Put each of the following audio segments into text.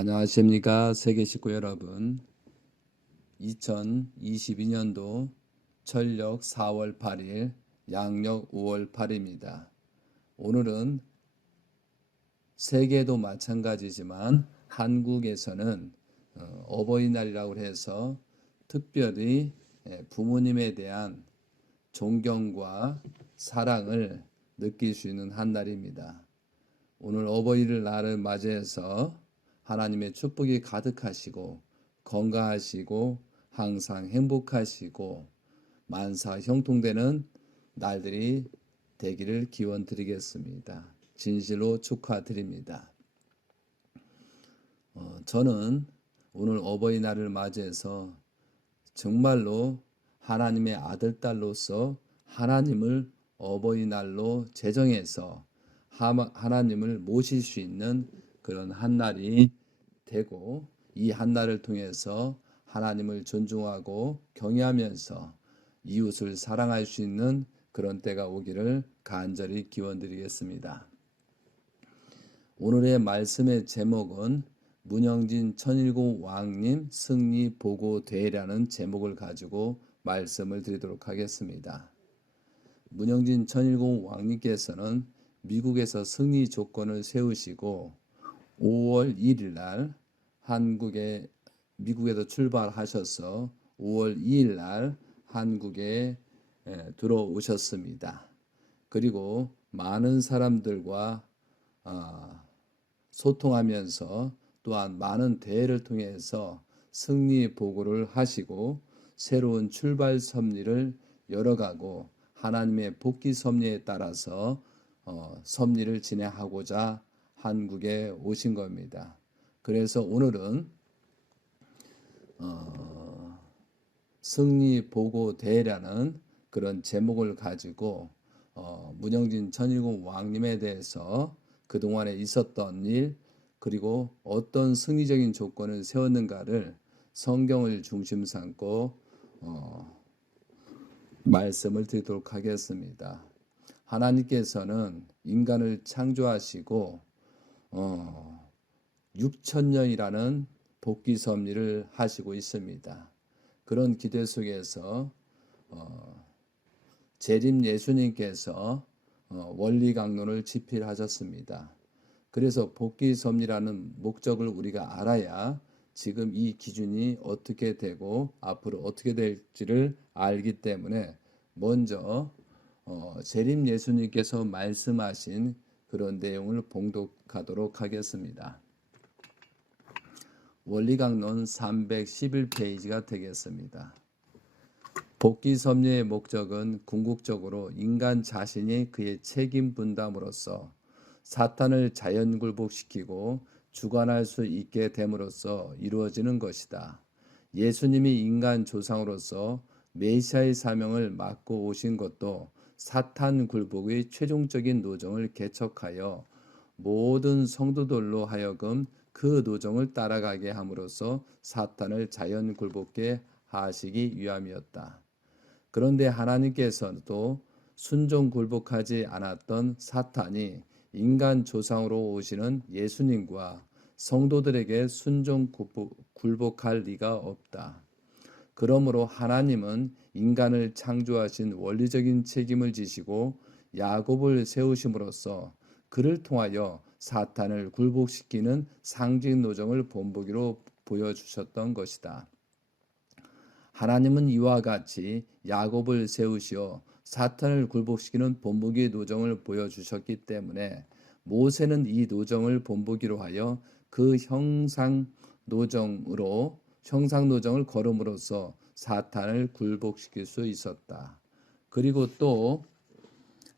안녕하십니까 세계 식구 여러분. 2022년도 철력 4월 8일 양력 5월 8일입니다. 오늘은 세계도 마찬가지지만 한국에서는 어버이날이라고 해서 특별히 부모님에 대한 존경과 사랑을 느낄 수 있는 한 날입니다. 오늘 어버이날 날을 맞이해서 하나님의 축복이 가득하시고 건강하시고 항상 행복하시고 만사 형통되는 날들이 되기를 기원드리겠습니다. 진실로 축하드립니다. 저는 오늘 어버이날을 맞이해서 정말로 하나님의 아들, 딸로서 하나님을 어버이날로 제정해서 하나님을 모실 수 있는 그런 한 날이 되고, 이 한 날을 통해서 하나님을 존중하고 경외하면서 이웃을 사랑할 수 있는 그런 때가 오기를 간절히 기원드리겠습니다. 오늘의 말씀의 제목은 문영진 천일공 왕님 승리 보고 대회라는 제목을 가지고 말씀을 드리도록 하겠습니다. 문영진 천일공 왕님께서는 미국에서 승리 조건을 세우시고 5월 1일 날 미국에서 출발하셔서 5월 2일 날 한국에 들어오셨습니다. 그리고 많은 사람들과 소통하면서 또한 많은 대회를 통해서 승리 보고를 하시고 새로운 출발 섭리를 열어가고 하나님의 복귀 섭리에 따라서 섭리를 진행하고자 한국에 오신 겁니다. 그래서 오늘은 승리 보고 대회라는 그런 제목을 가지고 문영진 천일공 왕님에 대해서 그동안에 있었던 일, 그리고 어떤 승리적인 조건을 세웠는가를 성경을 중심 삼고 말씀을 드리도록 하겠습니다. 하나님께서는 인간을 창조하시고 6천년이라는 복귀 섭리를 하시고 있습니다. 그런 기대 속에서 재림 예수님께서 원리 강론을 집필하셨습니다. 그래서 복귀 섭리라는 목적을 우리가 알아야 지금 이 기준이 어떻게 되고 앞으로 어떻게 될지를 알기 때문에 먼저 재림 예수님께서 말씀하신 그런 내용을 봉독하도록 하겠습니다. 원리강론 311페이지가 되겠습니다. 복귀 섭리의 목적은 궁극적으로 인간 자신이 그의 책임 분담으로써 사탄을 자연 굴복시키고 주관할 수 있게 됨으로써 이루어지는 것이다. 예수님이 인간 조상으로서 메시아의 사명을 맡고 오신 것도 사탄 굴복의 최종적인 노정을 개척하여 모든 성도들로 하여금 그 노정을 따라가게 함으로써 사탄을 자연 굴복케 하시기 위함이었다. 그런데 하나님께서도 순종 굴복하지 않았던 사탄이 인간 조상으로 오시는 예수님과 성도들에게 순종 굴복할 리가 없다. 그러므로 하나님은 인간을 창조하신 원리적인 책임을 지시고 야곱을 세우심으로써 그를 통하여 사탄을 굴복시키는 상징 노정을 본보기로 보여주셨던 것이다. 하나님은 이와 같이 야곱을 세우시어 사탄을 굴복시키는 본보기 노정을 보여주셨기 때문에 모세는 이 노정을 본보기로 하여 그 형상 노정을 걸음으로써 사탄을 굴복시킬 수 있었다. 그리고 또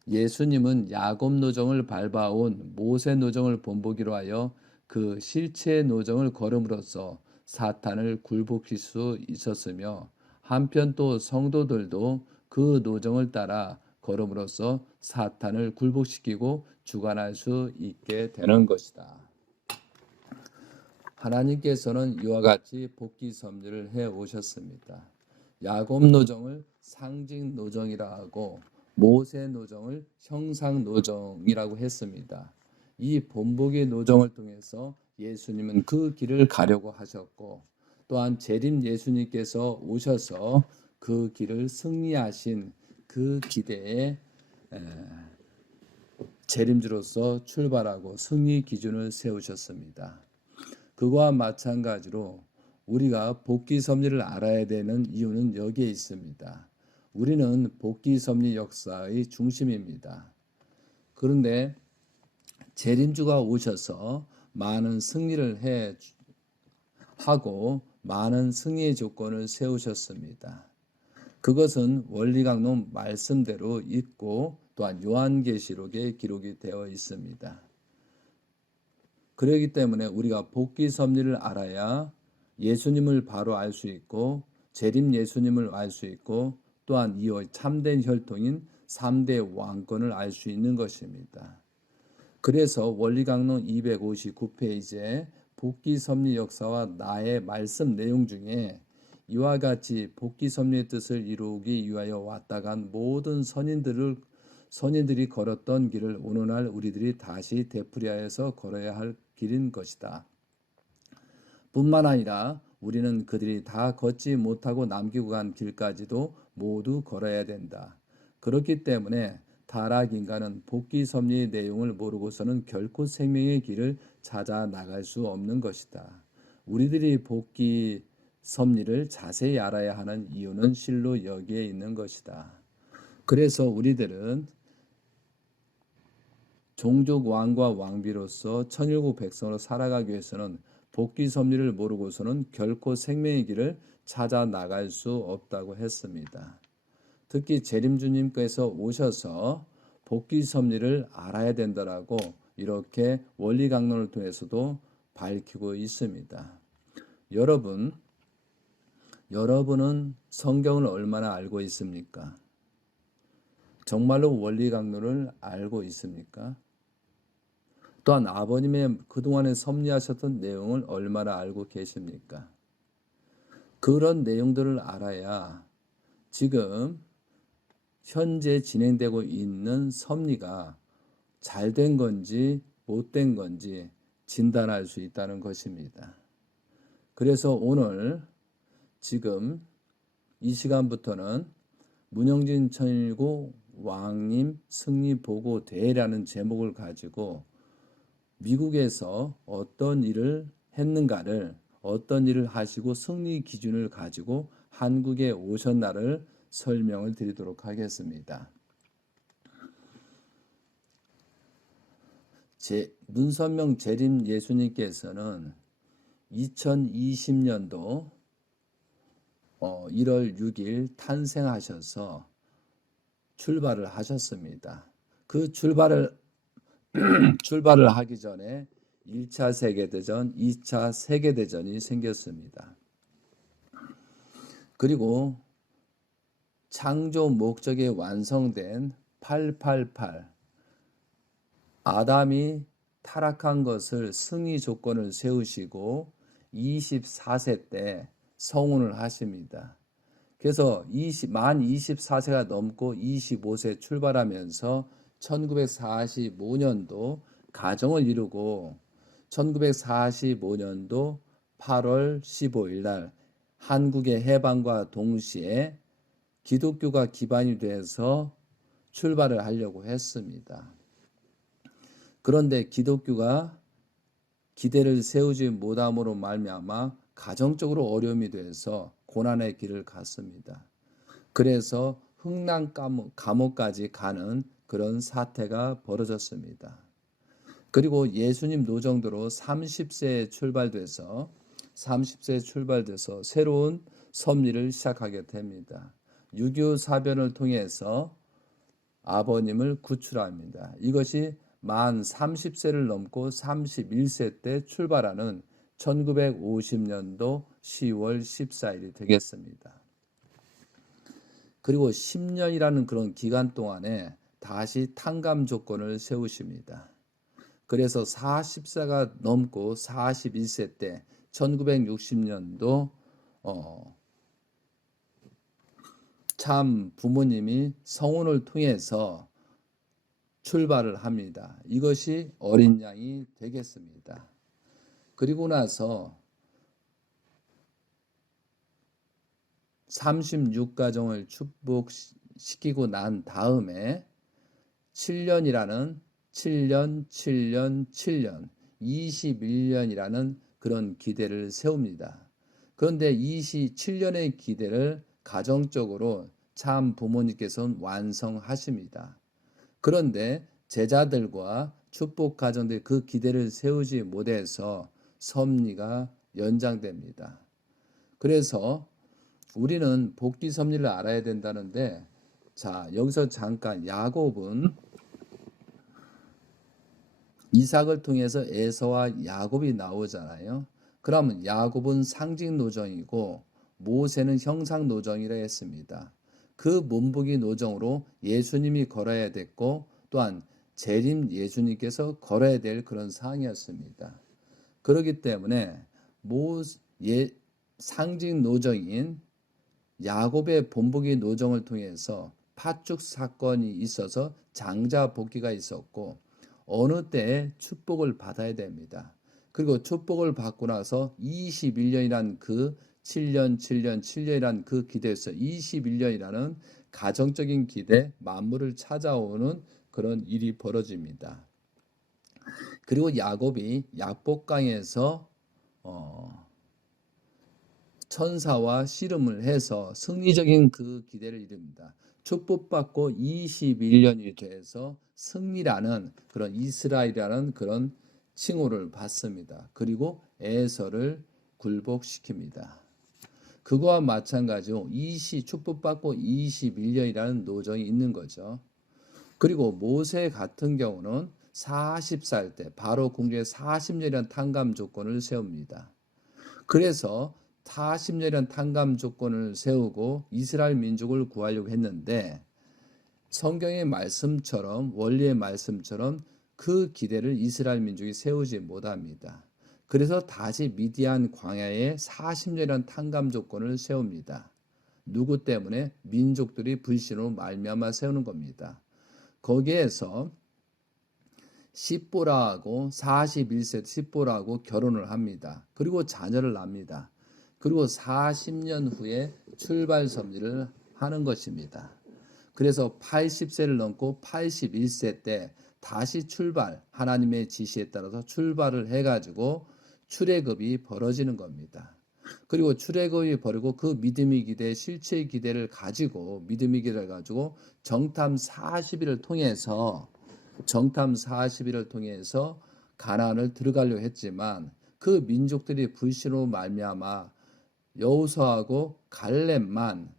예수님은 야곱 노정을 밟아온 모세 노정을 본보기로 하여 그 실체 노정을 걸음으로써 사탄을 굴복시킬 수 있었으며, 한편 또 성도들도 그 노정을 따라 걸음으로써 사탄을 굴복시키고 주관할 수 있게 되는 것이다. 하나님께서는 이와 같이 복귀 섭리를 해 오셨습니다. 야곱 노정을 상징 노정이라 하고 모세 노정을 형상 노정이라고 했습니다. 이 본보기 노정을 통해서 예수님은 그 길을 가려고 하셨고 또한 재림 예수님께서 오셔서 그 길을 승리하신 그 기대에 재림주로서 출발하고 승리 기준을 세우셨습니다. 그거와 마찬가지로 우리가 복귀 섭리를 알아야 되는 이유는 여기에 있습니다. 우리는 복귀 섭리 역사의 중심입니다. 그런데 재림주가 오셔서 많은 승리를 하고 많은 승리의 조건을 세우셨습니다. 그것은 원리강론 말씀대로 있고 또한 요한계시록에 기록이 되어 있습니다. 그렇기 때문에 우리가 복귀 섭리를 알아야 예수님을 바로 알 수 있고 재림 예수님을 알 수 있고 또한 이어 참된 혈통인 3대 왕권을 알 수 있는 것입니다. 그래서 원리강론 259페이지에 복귀 섭리 역사와 나의 말씀 내용 중에 이와 같이 복귀 섭리의 뜻을 이루기 위하여 왔다 간 모든 선인들이 걸었던 길을 오늘날 우리들이 다시 되풀이하여서 걸어야 할 길인 것이다. 뿐만 아니라 우리는 그들이 다 걷지 못하고 남기고 간 길까지도 모두 걸어야 된다. 그렇기 때문에 타락 인간은 복귀 섭리의 내용을 모르고서는 결코 생명의 길을 찾아 나갈 수 없는 것이다. 우리들이 복귀 섭리를 자세히 알아야 하는 이유는 실로 여기에 있는 것이다. 그래서 우리들은 종족 왕과 왕비로서 천일국 백성으로 살아가기 위해서는 복귀 섭리를 모르고서는 결코 생명의 길을 찾아 나갈 수 없다고 했습니다. 특히 재림주님께서 오셔서 복귀 섭리를 알아야 된다라고 이렇게 원리강론을 통해서도 밝히고 있습니다. 여러분은 성경을 얼마나 알고 있습니까? 정말로 원리강론을 알고 있습니까? 또한 아버님의 그동안에 섭리하셨던 내용을 얼마나 알고 계십니까? 그런 내용들을 알아야 지금 현재 진행되고 있는 섭리가 잘된 건지 못된 건지 진단할 수 있다는 것입니다. 그래서 오늘 지금 이 시간부터는 문영진 천일국 왕님 승리보고 대회라는 제목을 가지고 미국에서 어떤 일을 했는가를 어떤 일을 하시고 승리 기준을 가지고 한국에 오셨나를 설명을 드리도록 하겠습니다. 문선명 재림 예수님께서는 2020년도 1월 6일 탄생하셔서 출발을 하셨습니다. 그 출발을 하기 전에 1차 세계대전, 2차 세계대전이 생겼습니다. 그리고 창조 목적에 완성된 888 아담이 타락한 것을 승리 조건을 세우시고 24세 때 성혼을 하십니다. 그래서 만 24세가 넘고 25세 출발하면서 1945년도 가정을 이루고 1945년도 8월 15일 날 한국의 해방과 동시에 기독교가 기반이 돼서 출발을 하려고 했습니다. 그런데 기독교가 기대를 세우지 못함으로 말미암아 가정적으로 어려움이 돼서 고난의 길을 갔습니다. 그래서 흥남 감옥까지 가는 그런 사태가 벌어졌습니다. 그리고 예수님 노정도로 30세에 출발돼서 새로운 섭리를 시작하게 됩니다. 6.25 사변을 통해서 아버님을 구출합니다. 이것이 만 30세를 넘고 31세 때 출발하는 1950년도 10월 14일이 되겠습니다. 그리고 10년이라는 그런 기간 동안에 다시 탕감 조건을 세우십니다. 그래서 40세가 넘고 41세 때 1960년도 참 부모님이 성혼을 통해서 출발을 합니다. 이것이 어린 양이 되겠습니다. 그리고 나서 36가정을 축복시키고 난 다음에 7년이라는 7년, 7년, 7년, 21년이라는 그런 기대를 세웁니다. 그런데 27년의 기대를 가정적으로 참 부모님께서는 완성하십니다. 그런데 제자들과 축복 가정들이 그 기대를 세우지 못해서 섭리가 연장됩니다. 그래서 우리는 복귀 섭리를 알아야 된다는데, 자, 여기서 잠깐 야곱은 이삭을 통해서 에서와 야곱이 나오잖아요. 그러면 야곱은 상징 노정이고 모세는 형상 노정이라 했습니다. 그 문복이 노정으로 예수님이 걸어야 됐고 또한 재림 예수님께서 걸어야 될 그런 상황이었습니다. 그렇기 때문에 상징 노정인 야곱의 본보기 노정을 통해서 파축 사건이 있어서 장자 복귀가 있었고 어느 때에 축복을 받아야 됩니다. 그리고 축복을 받고 나서 21년이란 그 7년, 7년, 7년이란 그 기대에서 21년이라는 가정적인 기대, 만물을 찾아오는 그런 일이 벌어집니다. 그리고 야곱이 약복강에서 천사와 씨름을 해서 승리적인 그 기대를 이룹니다. 축복받고 21년이 돼서 승리라는 그런 이스라엘이라는 그런 칭호를 받습니다. 그리고 에서를 굴복시킵니다. 그거와 마찬가지로 축복받고 21년이라는 노정이 있는 거죠. 그리고 모세 같은 경우는 40살 때 바로 궁정에 40년이라는 탕감 조건을 세웁니다. 그래서 40년이라는 탕감 조건을 세우고 이스라엘 민족을 구하려고 했는데 성경의 말씀처럼 원리의 말씀처럼 그 기대를 이스라엘 민족이 세우지 못합니다. 그래서 다시 미디안 광야에 40년이라는 탕감 조건을 세웁니다. 누구 때문에? 민족들이 불신으로 말미암아 세우는 겁니다. 거기에서 십보라하고 41세 십보라하고 결혼을 합니다. 그리고 자녀를 낳습니다. 그리고 40년 후에 출발 섭리를 하는 것입니다. 그래서 80세를 넘고 81세 때 다시 하나님의 지시에 따라서 출발을 해가지고 출애굽이 벌어지는 겁니다. 그리고 출애굽이 벌이고 그 믿음의 기대, 실체의 기대를 가지고 믿음의 기대를 가지고 정탐 40일을 통해서 가나안을 들어가려고 했지만 그 민족들이 불신으로 말미암아 여호수아하고 갈렙만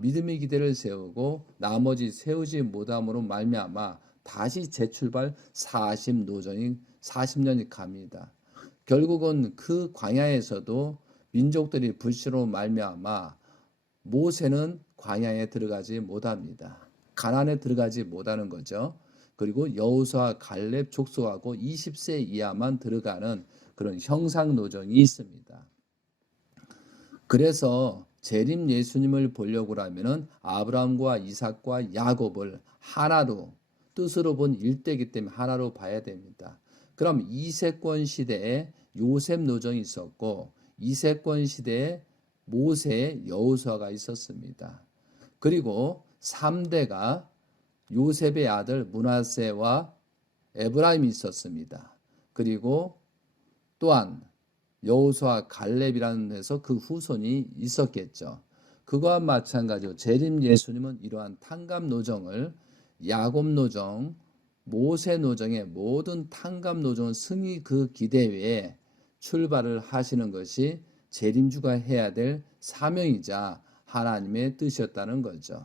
믿음의 기대를 세우고 나머지 세우지 못함으로 말미암아 다시 재출발 40년이 갑니다. 결국은 그 광야에서도 민족들이 불신으로 말미암아 모세는 광야에 들어가지 못합니다. 가나안에 들어가지 못하는 거죠. 그리고 여호수아 갈렙 족속하고 20세 이하만 들어가는 그런 형상 노정이 있습니다. 그래서 재림 예수님을 보려고 하면은 아브라함과 이삭과 야곱을 하나로 뜻으로 본 일대이기 때문에 하나로 봐야 됩니다. 그럼 이세권 시대에 요셉 노정이 있었고 이세권 시대에 모세의 여호수아가 있었습니다. 그리고 3대가 요셉의 아들 므낫세와 에브라임이 있었습니다. 그리고 또한 여호수아 갈렙이라는 데서 그 후손이 있었겠죠. 그거와 마찬가지로 재림 예수님은 이러한 탕감 노정을 야곱 노정, 모세 노정의 모든 탕감 노정은 승리 그 기대 외에 출발을 하시는 것이 재림주가 해야 될 사명이자 하나님의 뜻이었다는 거죠.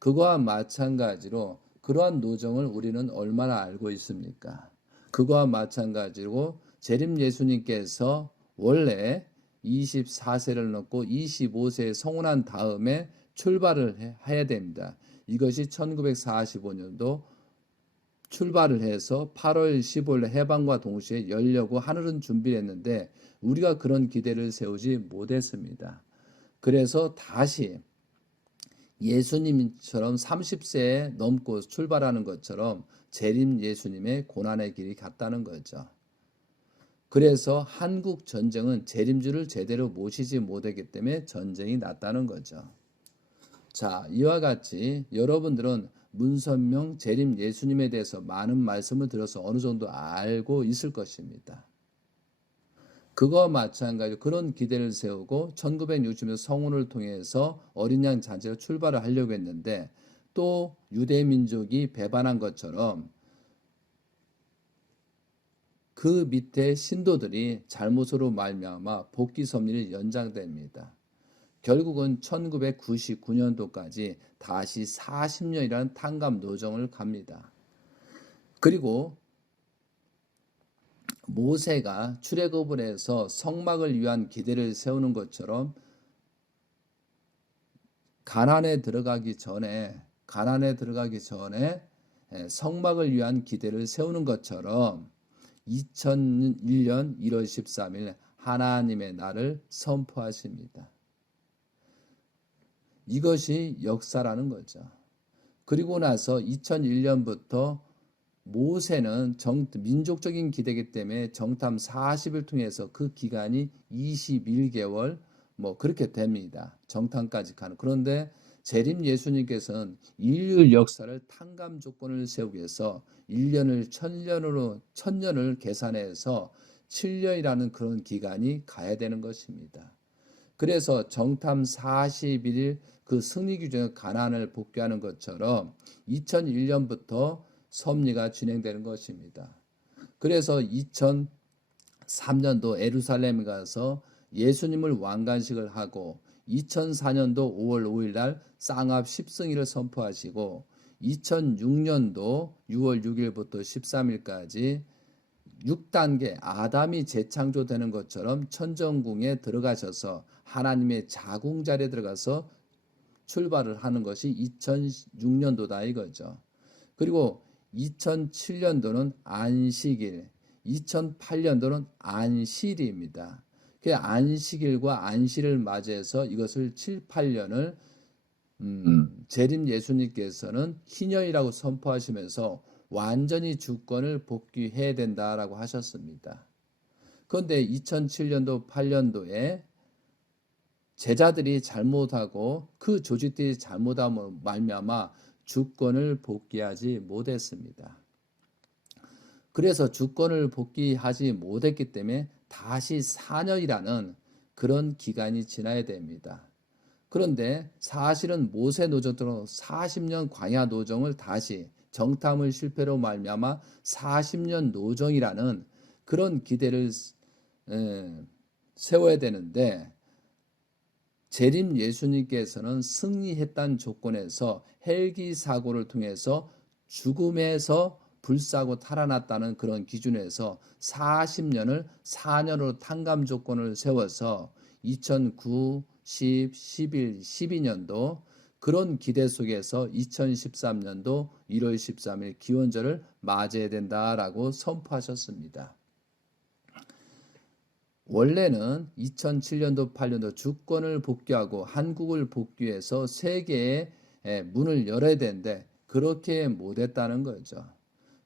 그거와 마찬가지로 그러한 노정을 우리는 얼마나 알고 있습니까? 그거와 마찬가지로 재림 예수님께서 원래 24세를 넘고 25세에 성혼한 다음에 출발을 해야 됩니다. 이것이 1945년도 출발을 해서 8월 15일 해방과 동시에 열려고 하늘은 준비를 했는데 우리가 그런 기대를 세우지 못했습니다. 그래서 다시 예수님처럼 30세에 넘고 출발하는 것처럼 재림 예수님의 고난의 길이 같다는 거죠. 그래서 한국 전쟁은 재림주를 제대로 모시지 못했기 때문에 전쟁이 났다는 거죠. 자, 이와 같이 여러분들은 문선명 재림 예수님에 대해서 많은 말씀을 들어서 어느 정도 알고 있을 것입니다. 그거와 마찬가지로 그런 기대를 세우고 1960년 성운을 통해서 어린 양 잔치로 출발을 하려고 했는데 또 유대 민족이 배반한 것처럼 그 밑에 신도들이 잘못으로 말미암아 복귀 섭리를 연장됩니다. 결국은 1999년도까지 다시 40년이라는 탕감 노정을 갑니다. 그리고 모세가 출애굽을 해서 성막을 위한 기대를 세우는 것처럼 가나안에 들어가기 전에 성막을 위한 기대를 세우는 것처럼 2001년 1월 13일 하나님의 날을 선포하십니다. 이것이 역사라는 거죠. 그리고 나서 2001년부터 모세는 민족적인 기대이기 때문에 정탐 40일 통해서 그 기간이 21개월 그렇게 됩니다. 정탐까지 가는. 그런데 재림 예수님께서는 인류 역사를 탕감 조건을 세우기 위해서 1년을 1000년을 계산해서 7년이라는 그런 기간이 가야 되는 것입니다. 그래서 정탐 41일 그 승리 규정의 가나안을 복귀하는 것처럼 2001년부터 섭리가 진행되는 것입니다. 그래서 2003년도 예루살렘에 가서 예수님을 왕관식을 하고 2004년도 5월 5일 날 쌍합 10승일을 선포하시고 2006년도 6월 6일부터 13일까지 6단계 아담이 재창조되는 것처럼 천정궁에 들어가셔서 하나님의 자궁 자리에 들어가서 출발을 하는 것이 2006년도다 이거죠. 그리고 2007년도는 안식일, 2008년도는 안실입니다. 그 안식일과 안실을 맞이해서 이것을 7, 8년을 재림 예수님께서는 희년이라고 선포하시면서 완전히 주권을 복귀해야 된다라고 하셨습니다. 그런데 2007년도, 8년도에 제자들이 잘못하고 그 조직들이 잘못함으로 말미암아 주권을 복귀하지 못했습니다. 그래서 주권을 복귀하지 못했기 때문에 다시 4년이라는 그런 기간이 지나야 됩니다. 그런데 사실은 모세 노정처럼 40년 광야 노정을 다시 정탐을 실패로 말미암아 40년 노정이라는 그런 기대를 세워야 되는데 재림 예수님께서는 승리했다는 조건에서 헬기 사고를 통해서 죽음에서 불사고 탈환났다는 그런 기준에서 40년을 4년으로 탕감 조건을 세워서 2009, 10, 11, 12년도 그런 기대 속에서 2013년도 1월 13일 기원절을 맞이해야 된다라고 선포하셨습니다. 원래는 2007년도 8년도 주권을 복귀하고 한국을 복귀해서 세계의 문을 열어야 되는데 그렇게 못했다는 거죠.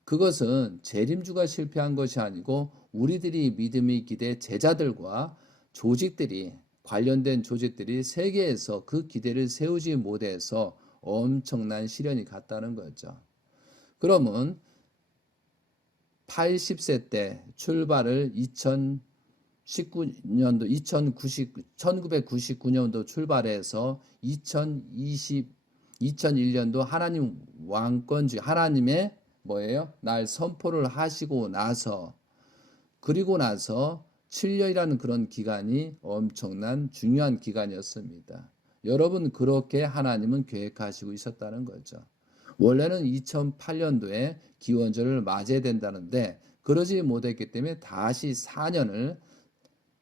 그것은 재림주가 실패한 것이 아니고 우리들이 믿음이 기대 제자들과 조직들이 관련된 조직들이 세계에서 그 기대를 세우지 못해서 엄청난 시련이 갔다는 거죠. 그러면 80세 때 출발을 1999년도 출발해서 2001년도 하나님 왕권주의 하나님의 날 선포를 하시고 나서 그리고 나서 7년이라는 그런 기간이 엄청난 중요한 기간이었습니다. 여러분 그렇게 하나님은 계획하시고 있었다는 거죠. 원래는 2008년도에 기원절을 맞이해야 된다는데 그러지 못했기 때문에 다시 4년을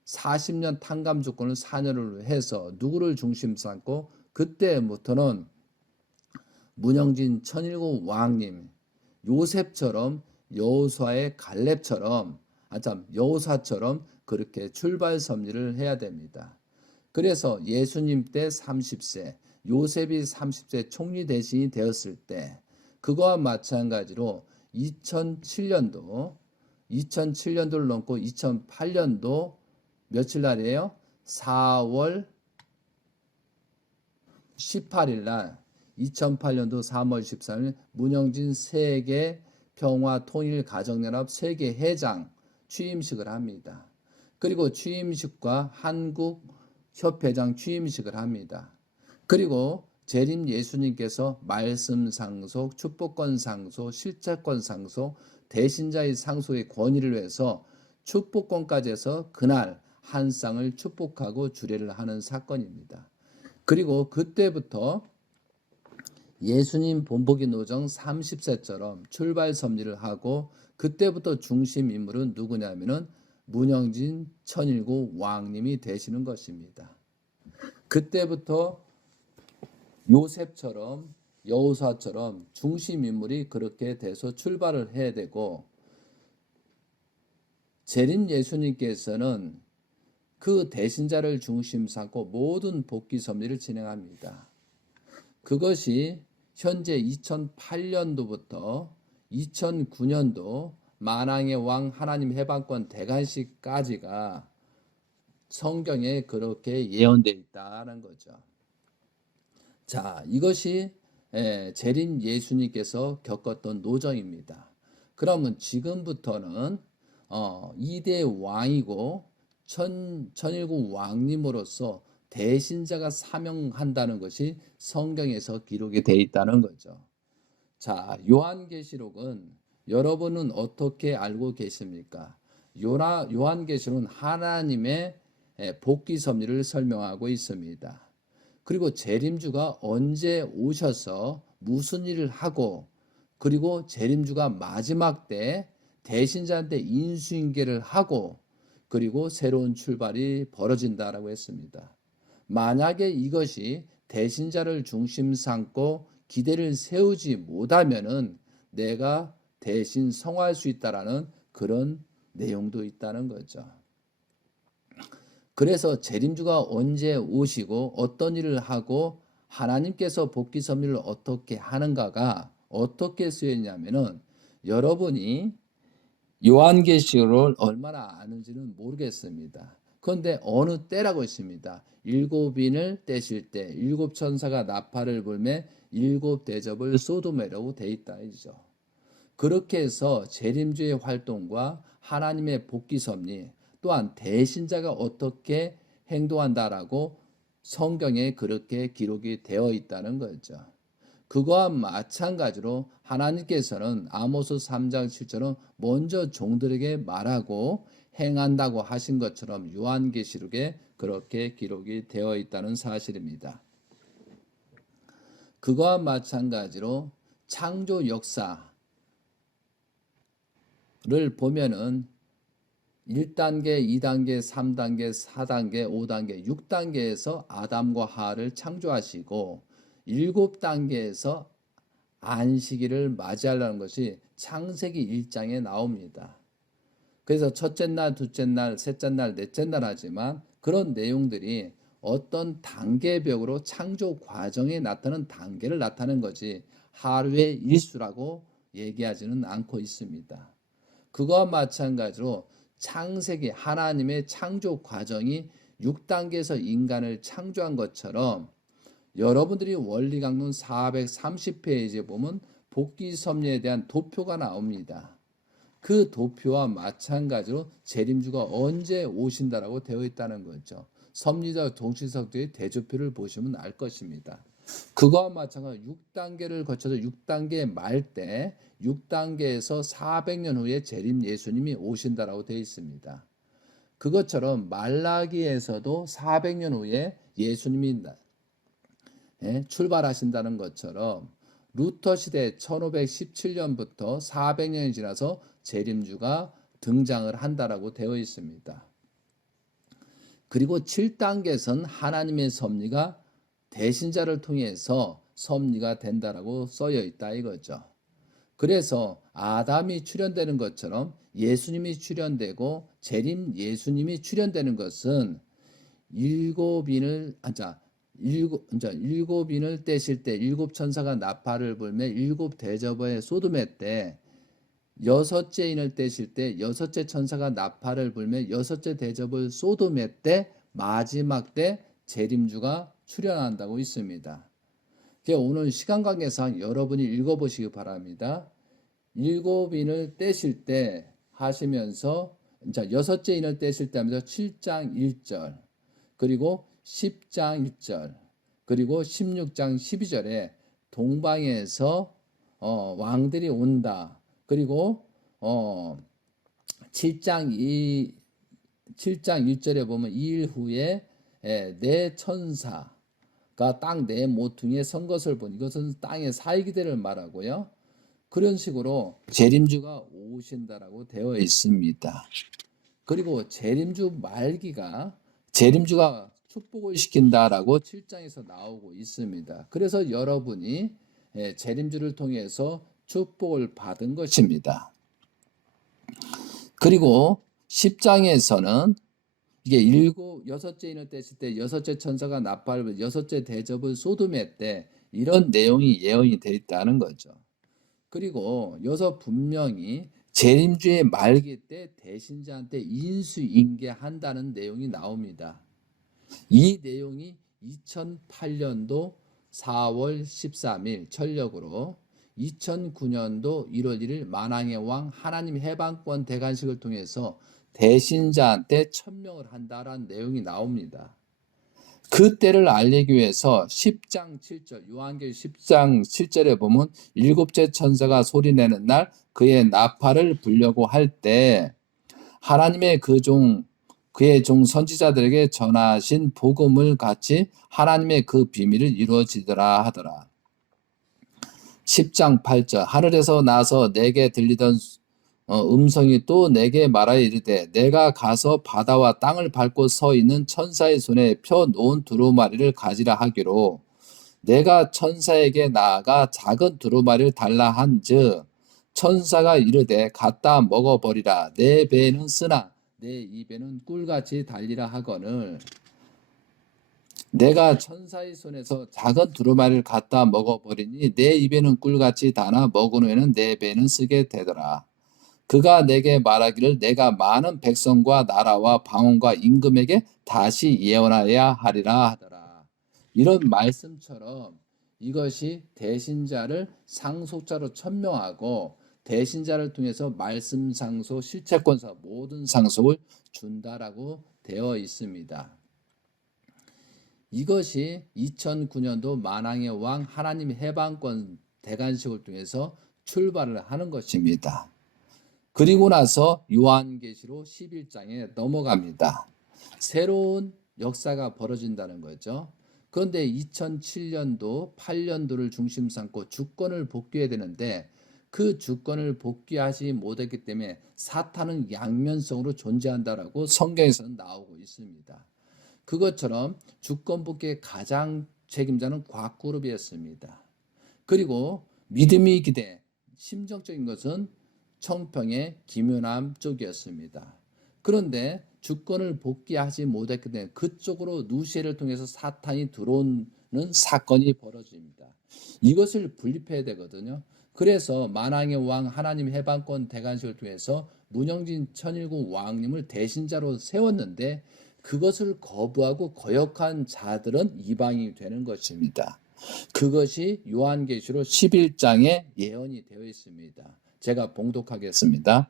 40년 탕감 조건을 4년으로 해서 누구를 중심 삼고 그때부터는 문영진 천일국 왕님 요셉처럼 여호수아의 갈렙처럼 여호사처럼 그렇게 출발 섭리를 해야 됩니다. 그래서 예수님 때 30세 요셉이 30세 총리 대신이 되었을 때 그거와 마찬가지로 2007년도 2007년도를 넘고 2008년도 며칠 날이에요? 4월 18일 날 2008년도 3월 13일 문영진 세계 평화 통일 가정연합 세계 회장 취임식을 합니다. 그리고 취임식과 한국 협회장 취임식을 합니다. 그리고 재림 예수님께서 말씀 상속, 축복권 상속, 실체권 상속, 대신자의 상속의 권위를 위해서 축복권까지 해서 그날 한 쌍을 축복하고 주례를 하는 사건입니다. 그리고 그때부터 예수님 본보기 노정 30세처럼 출발 섭리를 하고 그때부터 중심 인물은 누구냐면은 문영진 천일구 왕님이 되시는 것입니다. 그때부터 요셉처럼 여호사처럼 중심 인물이 그렇게 돼서 출발을 해야 되고 재림 예수님께서는 그 대신자를 중심 삼고 모든 복귀 섭리를 진행합니다. 그것이 현재 2008년도부터 2009년도 만왕의 왕 하나님 해방권 대관식까지가 성경에 그렇게 예언되어 있다는 거죠. 자, 이것이 재림 예수님께서 겪었던 노정입니다. 그러면 지금부터는 2대 왕이고 천일국 왕님으로서 대신자가 사명한다는 것이 성경에서 기록이 되어 있다는 거죠. 자, 요한계시록은 여러분은 어떻게 알고 계십니까? 요한계시록은 하나님의 복귀 섭리를 설명하고 있습니다. 그리고 재림주가 언제 오셔서 무슨 일을 하고 그리고 재림주가 마지막 때 대신자한테 인수인계를 하고 그리고 새로운 출발이 벌어진다라고 했습니다. 만약에 이것이 대신자를 중심 삼고 기대를 세우지 못하면은 내가 대신 성화할 수 있다라는 그런 내용도 있다는 거죠. 그래서 재림주가 언제 오시고 어떤 일을 하고 하나님께서 복귀 섭리를 어떻게 하는가가 어떻게 쓰여 있냐면은 여러분이 요한계시록을 얼마나 아는지는 모르겠습니다. 그런데 어느 때라고 있습니다. 일곱인을 떼실 때 일곱 천사가 나팔을 불매 일곱 대접을 쏟으매라고 돼 있다 이죠. 그렇게 해서 재림주의 활동과 하나님의 복귀 섭리 또한 대신자가 어떻게 행동한다라고 성경에 그렇게 기록이 되어 있다는 거죠. 그거와 마찬가지로 하나님께서는 아모스 3장 7절은 먼저 종들에게 말하고 행한다고 하신 것처럼 요한계시록에 그렇게 기록이 되어 있다는 사실입니다. 그거와 마찬가지로 창조 역사를 보면은 1단계, 2단계, 3단계, 4단계, 5단계, 6단계에서 아담과 하와를 창조하시고 7단계에서 안식일을 맞이하려는 것이 창세기 1장에 나옵니다. 그래서 첫째 날, 둘째 날, 셋째 날, 넷째 날 하지만 그런 내용들이 어떤 단계별로 창조 과정에 나타나는 단계를 나타내는 거지 하루의 일수라고 얘기하지는 않고 있습니다. 그거와 마찬가지로 창세기 하나님의 창조 과정이 6단계에서 인간을 창조한 것처럼 여러분들이 원리강론 430페이지에 보면 복귀 섭리에 대한 도표가 나옵니다. 그 도표와 마찬가지로 재림주가 언제 오신다라고 되어 있다는 거죠. 섭리자 동시석들의 대조표를 보시면 알 것입니다. 그거와 마찬가지로 6단계를 거쳐서 6단계 말 때 6단계에서 400년 후에 재림 예수님이 오신다라고 되어 있습니다. 그것처럼 말라기에서도 400년 후에 예수님이 출발하신다는 것처럼 루터 시대 1517년부터 400년이 지나서 재림주가 등장을 한다라고 되어 있습니다. 그리고 7단계에서는 하나님의 섭리가 대신자를 통해서 섭리가 된다라고 써여 있다 이거죠. 그래서 아담이 출현되는 것처럼 예수님이 출현되고 재림 예수님이 출현되는 것은 일곱인을 떼실 때 일곱 천사가 나팔을 불며 일곱 대접의 소돔의 때 여섯째 인을 떼실 때 여섯째 천사가 나팔을 불며 여섯째 대접을 쏟음의 때 마지막 때 재림주가 출현한다고 있습니다. 오늘 시간 관계상 여러분이 읽어보시기 바랍니다. 일곱 인을 떼실 때 하시면서 자, 여섯째 인을 떼실 때 하면서 7장 1절 그리고 10장 1절 그리고 16장 12절에 동방에서 왕들이 온다. 그리고 7장 1절에 보면 2일 후에 내 천사가 땅 내 모퉁이에 선 것을 본 이것은 땅의 사이기대를 말하고요. 그런 식으로 재림주가 오신다라고 되어 있습니다. 그리고 재림주 말기가 재림주가 축복을 시킨다라고 7장에서 나오고 있습니다. 그래서 여러분이 재림주를 통해서 축복을 받은 것입니다. 그리고 10장에서는 이게 여섯째 인을 떼실 때 여섯째 천사가 나팔을 여섯째 대접을 쏟음의 때 이런 내용이 예언이 되어 있다는 거죠. 그리고 여기서 분명히 재림주의 말기 때 대신자한테 인수인계한다는 내용이 나옵니다. 이 내용이 2008년도 4월 13일 철력으로 2009년도 1월 1일 만왕의 왕 하나님 해방권 대관식을 통해서 대신자한테 천명을 한다라는 내용이 나옵니다. 그 때를 알리기 위해서 10장 7절 요한계시록 10장 7절에 보면 일곱째 천사가 소리내는 날 그의 나팔을 불려고 할 때 하나님의 그의 종 선지자들에게 전하신 복음을 같이 하나님의 그 비밀을 이루어지더라 하더라. 10장 8절 하늘에서 나서 내게 들리던 음성이 또 내게 말하여 이르되 내가 가서 바다와 땅을 밟고 서 있는 천사의 손에 펴 놓은 두루마리를 가지라 하기로 내가 천사에게 나아가 작은 두루마리를 달라 한즉 천사가 이르되 갖다 먹어버리라 내 배에는 쓰나 내 입에는 꿀같이 달리라 하거늘 내가 천사의 손에서 작은 두루마리를 갖다 먹어버리니 내 입에는 꿀같이 다나 먹은 후에는 내 배에는 쓰게 되더라. 그가 내게 말하기를 내가 많은 백성과 나라와 방언과 임금에게 다시 예언하여야 하리라 하더라. 이런 말씀처럼 이것이 대신자를 상속자로 천명하고 대신자를 통해서 말씀 상속, 실체권사 모든 상속을 준다라고 되어 있습니다. 이것이 2009년도 만왕의 왕 하나님 해방권 대관식을 통해서 출발을 하는 것입니다. 그리고 나서 요한계시록 11장에 넘어갑니다. 새로운 역사가 벌어진다는 거죠. 그런데 2007년도, 8년도를 중심 삼고 주권을 복귀해야 되는데 그 주권을 복귀하지 못했기 때문에 사탄은 양면성으로 존재한다라고 성경에서는 나오고 있습니다. 그것처럼 주권 복귀의 가장 책임자는 곽그룹이었습니다. 그리고 믿음이 기대, 심정적인 것은 청평의 김윤남 쪽이었습니다. 그런데 주권을 복귀하지 못했기 때문에 그쪽으로 누시를 통해서 사탄이 들어오는 사건이 벌어집니다. 이것을 분립해야 되거든요. 그래서 만왕의 왕 하나님 해방권 대관식을 통해서 문영진 천일국 왕님을 대신자로 세웠는데 그것을 거부하고 거역한 자들은 이방인이 되는 것입니다. 그것이 요한계시록 11장에 예언이 되어 있습니다. 제가 봉독하겠습니다.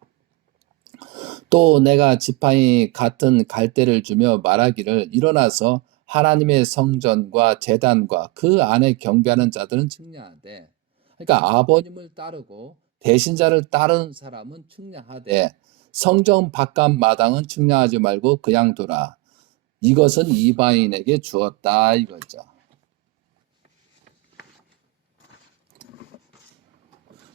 또 내가 지팡이 같은 갈대를 주며 말하기를 일어나서 하나님의 성전과 제단과 그 안에 경배하는 자들은 측량하되 그러니까 아버님을 따르고 대신자를 따르는 사람은 측량하되 성전 바깥 마당은 측량하지 말고 그냥 두라. 이것은 이방인에게 주었다 이거죠.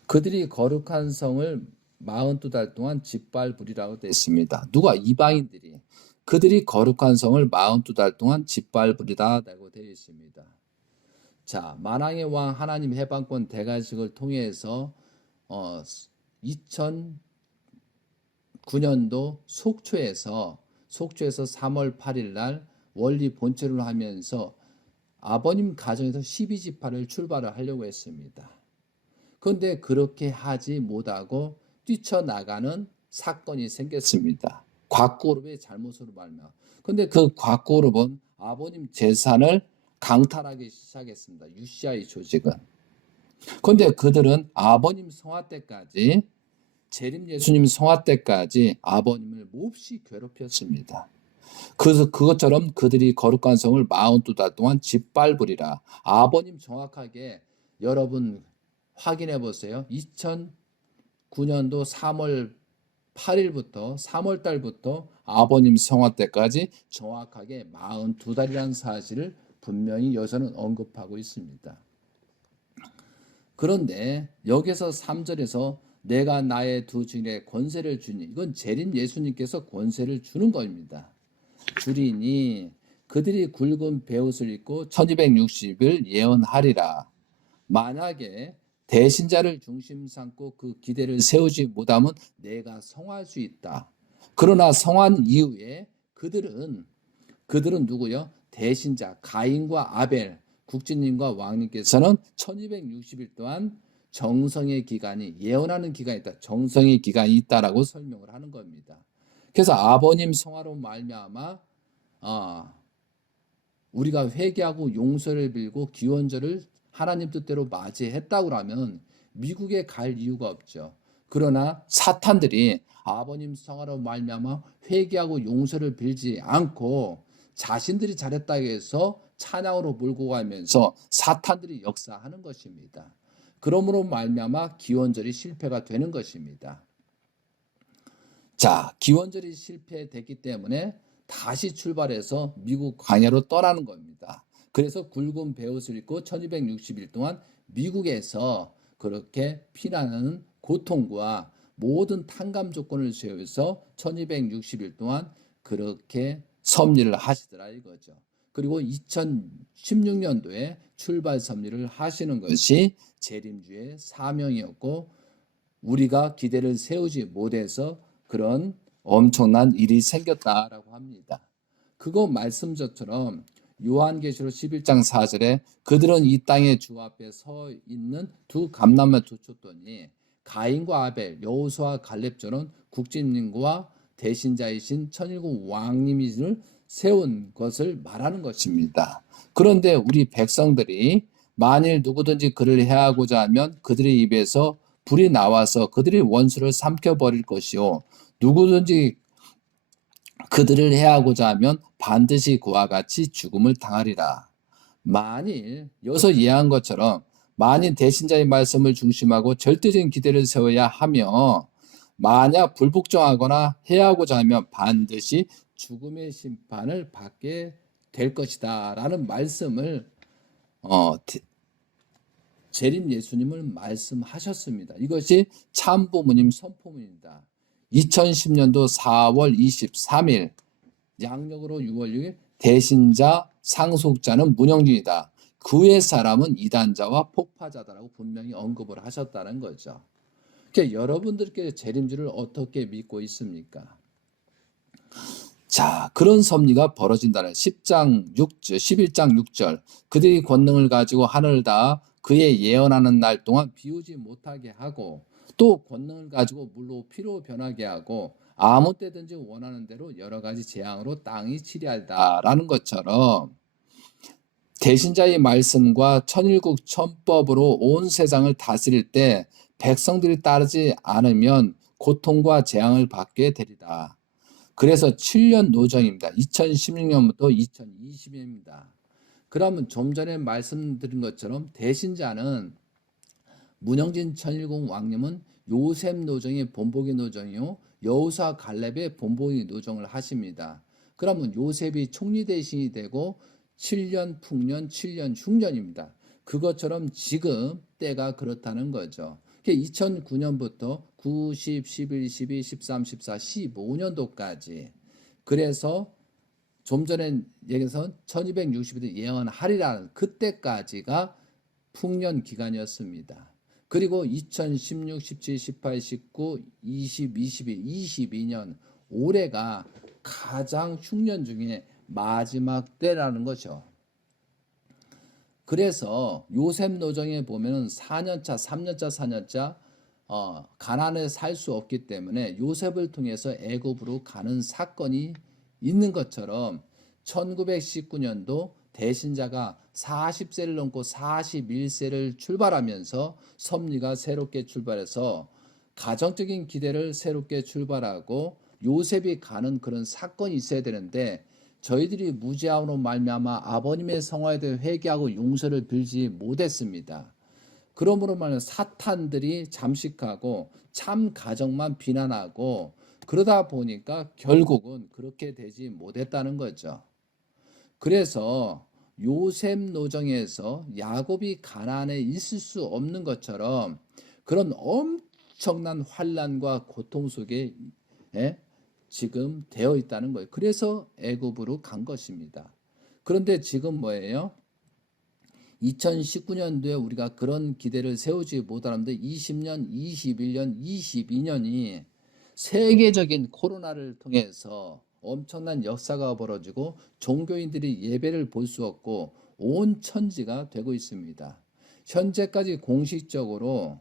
그들이 거룩한 성을 42달 동안 짓밟으리라고 되어 있습니다. 누가? 이방인들이. 그들이 거룩한 성을 42달 동안 짓밟으리라고 되어 있습니다. 자, 만왕의 왕 하나님 해방권 대관식을 통해서 2009년도 속초에서 3월 8일 날 원리 본체를 하면서 아버님 가정에서 12지파를 출발을 하려고 했습니다. 그런데 그렇게 하지 못하고 뛰쳐나가는 사건이 생겼습니다. 곽그룹의 잘못으로 말미암아. 근데 그 곽그룹은 아버님 재산을 강탈하기 시작했습니다. UCI 조직은. 근데 그들은 아버님 성화 때까지, 재림 예수님 성화 때까지 아버님을 몹시 괴롭혔습니다. 그래서 그것처럼 그들이 거룩한 성을 42달 동안 짓밟으리라. 아버님 정확하게 여러분 확인해 보세요. 2009년도 3월 8일부터 3월 달부터 아버님 성화 때까지 정확하게 42달이라는 사실을 분명히 여기서는 언급하고 있습니다. 그런데 여기서 3절에서 내가 나의 두 주인의 권세를 주니, 이건 재림 예수님께서 권세를 주는 겁니다. 주리니 그들이 굵은 베옷을 입고 1260일 예언하리라. 만약에 대신자를 중심 삼고 그 기대를 세우지 못하면 내가 성할 수 있다. 그러나 성한 이후에 그들은 누구요? 대신자 가인과 아벨, 국진님과 왕님께서는 1260일 동안 정성의 기간이, 예언하는 기간이 있다. 정성의 기간이 있다라고 설명을 하는 겁니다. 그래서 아버님 성화로 말미암아 우리가 회개하고 용서를 빌고 기원절을 하나님 뜻대로 맞이했다고 하면 미국에 갈 이유가 없죠. 그러나 사탄들이 아버님 성화로 말미암아 회개하고 용서를 빌지 않고 자신들이 잘했다고 해서 찬양으로 몰고 가면서 사탄들이 역사하는 것입니다. 그러므로 말미암아 기원절이 실패가 되는 것입니다. 자, 기원절이 실패됐기 때문에 다시 출발해서 미국 광야로 떠나는 겁니다. 그래서 굵은 베옷을 입고 1260일 동안 미국에서 그렇게 피난하는 고통과 모든 탕감 조건을 세워서 1260일 동안 그렇게 섭리를 하시더라 이거죠. 그리고 2016년도에 출발 섭리를 하시는 것이 재림주의 사명이었고, 우리가 기대를 세우지 못해서 그런 엄청난 일이 생겼다라고 합니다. 그거 말씀처럼 요한계시록 11장 4절에 그들은 이 땅의 주 앞에 서 있는 두 감람을 쫓았더니 가인과 아벨, 여호수아 갈렙처럼 국진님과 대신자이신 천일국 왕님을 세운 것을 말하는 것입니다. 그런데 우리 백성들이 만일 누구든지 그를 해하고자 하면 그들의 입에서 불이 나와서 그들의 원수를 삼켜버릴 것이요, 누구든지 그들을 해하고자 하면 반드시 그와 같이 죽음을 당하리라. 만일 여기서 예한 것처럼 만일 대신자의 말씀을 중심하고 절대적인 기대를 세워야 하며 만약 불복종하거나 해하고자 하면 반드시 죽음의 심판을 받게 될 것이다 라는 말씀을 재림 예수님을 말씀하셨습니다. 이것이 참부모님 선포문입니다. 2010년도 4월 23일 양력으로 6월 6일 대신자 상속자는 문영준이다. 그의 사람은 이단자와 폭파자다라고 분명히 언급을 하셨다는 거죠. 그러니까 여러분들께 재림주를 어떻게 믿고 있습니까? 자, 그런 섭리가 벌어진다는 11장 6절 그들이 권능을 가지고 하늘을 다 그의 예언하는 날 동안 비우지 못하게 하고 또 권능을 가지고 물로 피로 변하게 하고 아무 때든지 원하는 대로 여러 가지 재앙으로 땅이 치리하다라는 것처럼 대신자의 말씀과 천일국 천법으로 온 세상을 다스릴 때 백성들이 따르지 않으면 고통과 재앙을 받게 되리다. 그래서 7년 노정입니다. 2016년부터 2020년입니다. 그러면 좀 전에 말씀드린 것처럼 대신자는 문영진 천일국 왕님은 요셉 노정이 본보기 노정이요, 여호수아 갈렙의 본보기 노정을 하십니다. 그러면 요셉이 총리 대신이 되고 7년 풍년, 7년 흉년입니다. 그것처럼 지금 때가 그렇다는 거죠. 2009년부터 9, 10, 11, 12, 13, 14, 15년도까지 그래서 좀 전에 얘기해서 1260일 예언하리라는 그때까지가 풍년 기간이었습니다. 그리고 2016, 17, 18, 19, 20, 21, 22년 올해가 가장 흉년 중에 마지막 때라는 거죠. 그래서 요셉 노정에 보면 4년차, 3년차, 4년차 가나안에 살 수 없기 때문에 요셉을 통해서 애굽으로 가는 사건이 있는 것처럼 1919년도 대신자가 40세를 넘고 41세를 출발하면서 섭리가 새롭게 출발해서 가정적인 기대를 새롭게 출발하고 요셉이 가는 그런 사건이 있어야 되는데 저희들이 무지함으로 말미암아 아버님의 성화에 대해 회개하고 용서를 빌지 못했습니다. 그러므로 말하면 사탄들이 잠식하고 참 가정만 비난하고 그러다 보니까 결국은 그렇게 되지 못했다는 거죠. 그래서 요셉 노정에서 야곱이 가나안에 있을 수 없는 것처럼 그런 엄청난 환난과 고통 속에 지금 되어 있다는 거예요. 그래서 애굽으로 간 것입니다. 그런데 지금 뭐예요? 2019년도에 우리가 그런 기대를 세우지 못하는데 20년, 21년, 22년이 세계적인 코로나를 통해서 엄청난 역사가 벌어지고 종교인들이 예배를 볼 수 없고 온 천지가 되고 있습니다. 현재까지 공식적으로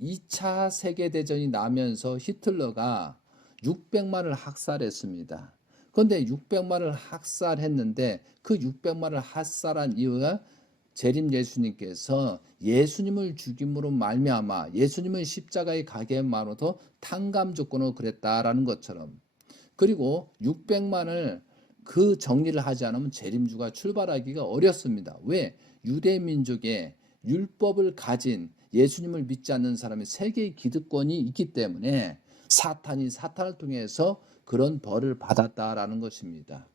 2차 세계대전이 나면서 히틀러가 600만을 학살했습니다. 그런데 600만을 학살했는데 그 600만을 학살한 이유가 재림 예수님께서 예수님을 죽임으로 말미암아 예수님을 십자가에 가게 함으로써 탕감 조건으로 그랬다라는 것처럼 그리고 600만을 그 정리를 하지 않으면 재림주가 출발하기가 어렵습니다. 왜? 유대 민족의 율법을 가진 예수님을 믿지 않는 사람이 세계의 기득권이 있기 때문에 사탄이 사탄을 통해서 그런 벌을 받았다라는 것입니다.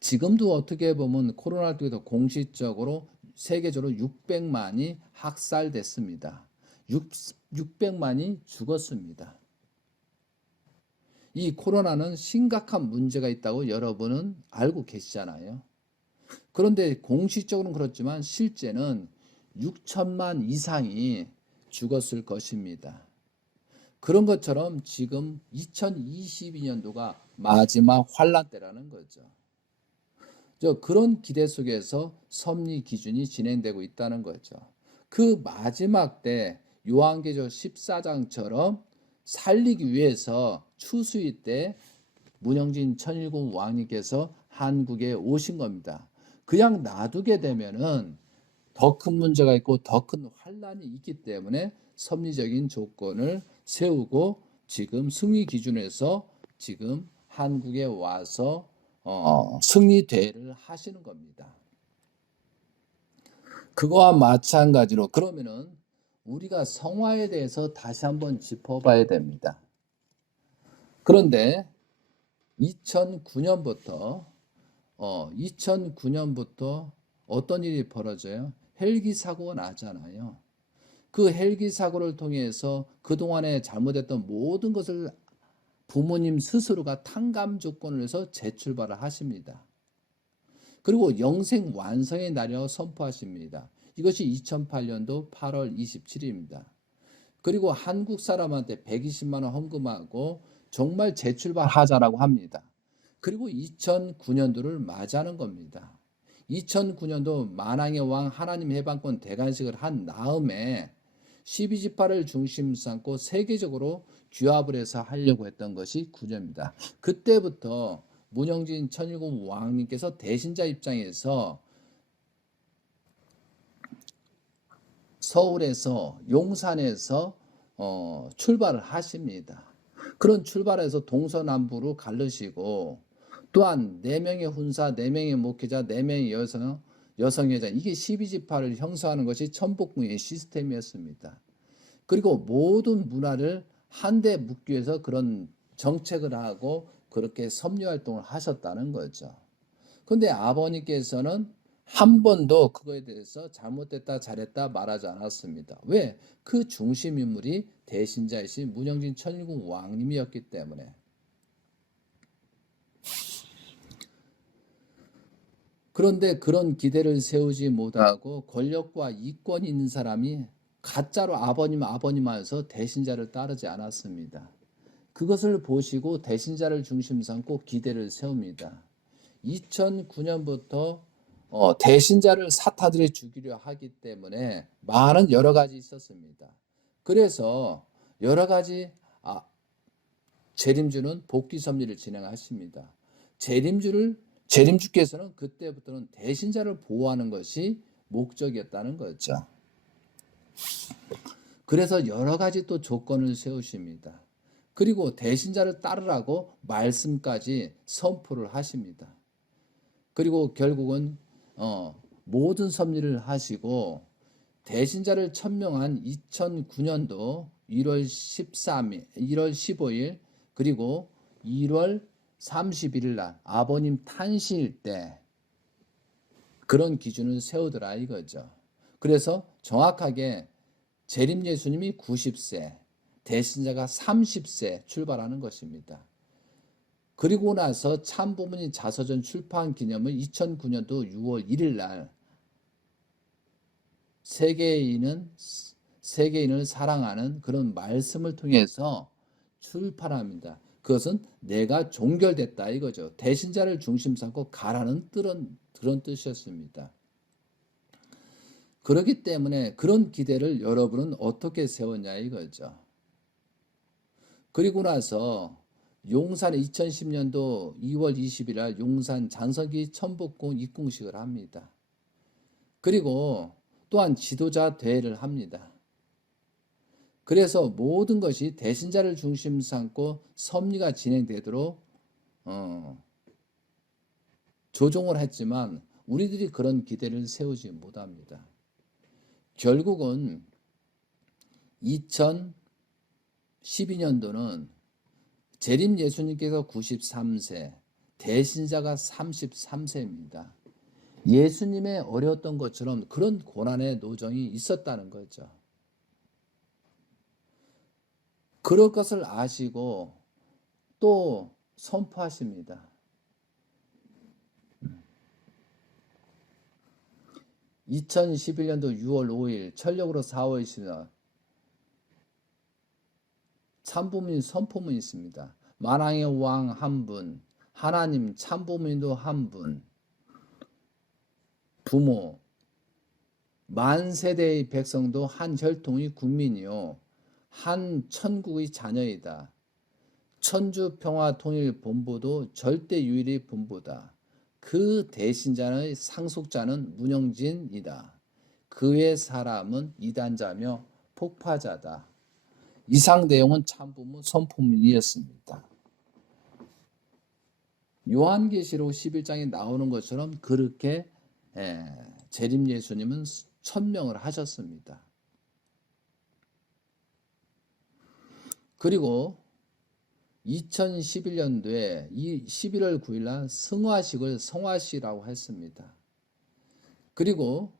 지금도 어떻게 보면 코로나19에서 공식적으로 세계적으로 600만이 학살됐습니다. 600만이 죽었습니다. 이 코로나는 심각한 문제가 있다고 여러분은 알고 계시잖아요. 그런데 공식적으로는 그렇지만 실제는 6천만 이상이 죽었을 것입니다. 그런 것처럼 지금 2022년도가 마지막 환란 때라는 거죠. 그런 기대 속에서 섭리 기준이 진행되고 있다는 거죠. 그 마지막 때 요한계시록 14장처럼 살리기 위해서 추수일 때 문영진 천일국 왕님께서 한국에 오신 겁니다. 그냥 놔두게 되면은 더 큰 문제가 있고 더 큰 환란이 있기 때문에 섭리적인 조건을 세우고 지금 승리 기준에서 지금 한국에 와서 승리 대회를 하시는 겁니다. 그거와 마찬가지로 그러면은 우리가 성화에 대해서 다시 한번 짚어봐야 됩니다. 그런데 2009년부터 어떤 일이 벌어져요? 헬기 사고가 나잖아요. 그 헬기 사고를 통해서 그동안에 잘못했던 모든 것을 부모님 스스로가 탕감 조건을 해서 재출발을 하십니다. 그리고 영생 완성의 날이라고 선포하십니다. 이것이 2008년도 8월 27일입니다. 그리고 한국 사람한테 120만 원 헌금하고 정말 재출발하자라고 합니다. 그리고 2009년도를 맞이하는 겁니다. 2009년도 만왕의 왕 하나님 해방권 대관식을 한 다음에 12지파를 중심 삼고 세계적으로 규합을 해서 하려고 했던 것이 9년입니다. 그때부터 문영진 천일국 왕님께서 대신자 입장에서 서울에서 용산에서 출발을 하십니다. 그런 출발에서 동서남북으로 갈르시고 또한 4명의 훈사, 4명의 목회자, 4명의 여성회장 이게 12지파를 형성하는 것이 천복궁의 시스템이었습니다. 그리고 모든 문화를 한데 묶기 위해서 그런 정책을 하고 그렇게 섭리활동을 하셨다는 거죠. 그런데 아버님께서는 한 번도 그거에 대해서 잘못됐다 잘했다 말하지 않았습니다. 왜? 그 중심 인물이 대신자이신 문영진 천일국 왕님이었기 때문에. 그런데 그런 기대를 세우지 못하고 권력과 이권이 있는 사람이 가짜로 아버님 하면서 대신자를 따르지 않았습니다. 그것을 보시고 대신자를 중심 삼고 기대를 세웁니다. 2009년부터 대신자를 사타들이 죽이려 하기 때문에 많은 여러 가지 있었습니다. 그래서 여러 가지 아, 재림주는 복귀 섭리를 진행하십니다. 재림주께서는 그때부터는 대신자를 보호하는 것이 목적이었다는 거죠. 그래서 여러 가지 또 조건을 세우십니다. 그리고 대신자를 따르라고 말씀까지 선포를 하십니다. 그리고 결국은 모든 섭리를 하시고 대신자를 천명한 2009년도 1월 13일, 1월 15일 그리고 1월 31일 날 아버님 탄신일 때 그런 기준을 세우더라 이거죠. 그래서 정확하게 재림 예수님이 90세, 대신자가 30세 출발하는 것입니다. 그리고 나서 참부모님 자서전 출판 기념을 2009년도 6월 1일 날 세계인을 사랑하는 그런 말씀을 통해서 출판합니다. 그것은 내가 종결됐다 이거죠. 대신자를 중심 삼고 가라는 그런 뜻이었습니다. 그렇기 때문에 그런 기대를 여러분은 어떻게 세웠냐 이거죠. 그리고 나서 용산에 2010년도 2월 20일 날 용산 장성기 천복궁 입궁식을 합니다. 그리고 또한 지도자 대회를 합니다. 그래서 모든 것이 대신자를 중심 삼고 섭리가 진행되도록 조종을 했지만 우리들이 그런 기대를 세우지 못합니다. 결국은 2012년도는 재림 예수님께서 93세, 대신자가 33세입니다. 예수님의 어려웠던 것처럼 그런 고난의 노정이 있었다는 거죠. 그럴 것을 아시고 또 선포하십니다. 2011년도 6월 5일 천력으로 4월 20일 참부모님 선포문이 있습니다. 만왕의 왕 한 분, 하나님 참부모님도 한 분, 부모, 만 세대의 백성도 한 혈통의 국민이요 한 천국의 자녀이다. 천주평화통일본부도 절대유일의 본부다. 그 대신자의 상속자는 문영진이다. 그의 사람은 이단자며 폭파자다. 이상 내용은 참부모 선포문이었습니다. 요한계시록 11장에 나오는 것처럼 그렇게 재림 예수님은 천명을 하셨습니다. 그리고 2011년도에 11월 9일 날 성화식을 성화식이라고 했습니다. 그리고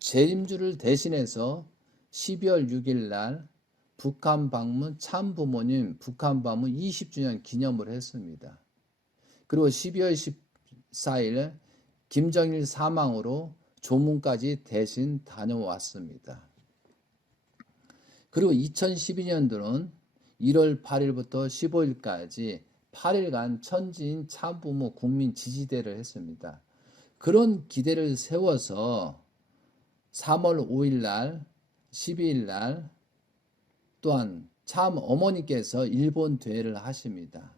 재림주를 대신해서 12월 6일 날 북한 방문 참부모님 북한 방문 20주년 기념을 했습니다. 그리고 12월 14일 김정일 사망으로 조문까지 대신 다녀왔습니다. 그리고 2012년도는 1월 8일부터 15일까지 8일간 천지인 참부모 국민 지지대를 했습니다. 그런 기대를 세워서 3월 5일 날, 12일 날 또한 참 어머니께서 일본 대회를 하십니다.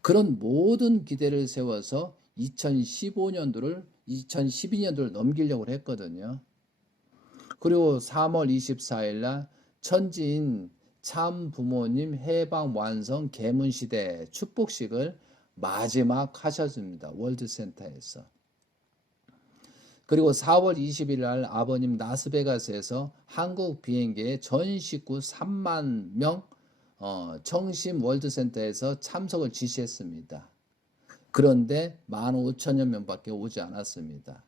그런 모든 기대를 세워서 2012년도를 넘기려고 했거든요. 그리고 3월 24일 날 천지인 참 부모님 해방 완성 계문시대 축복식을 마지막 하셨습니다. 월드센터에서. 그리고 4월 20일 날 아버님 라스베가스에서 한국 비행기에 전 식구 3만 명 청심 월드센터에서 참석을 지시했습니다. 그런데 15,000여 명밖에 오지 않았습니다.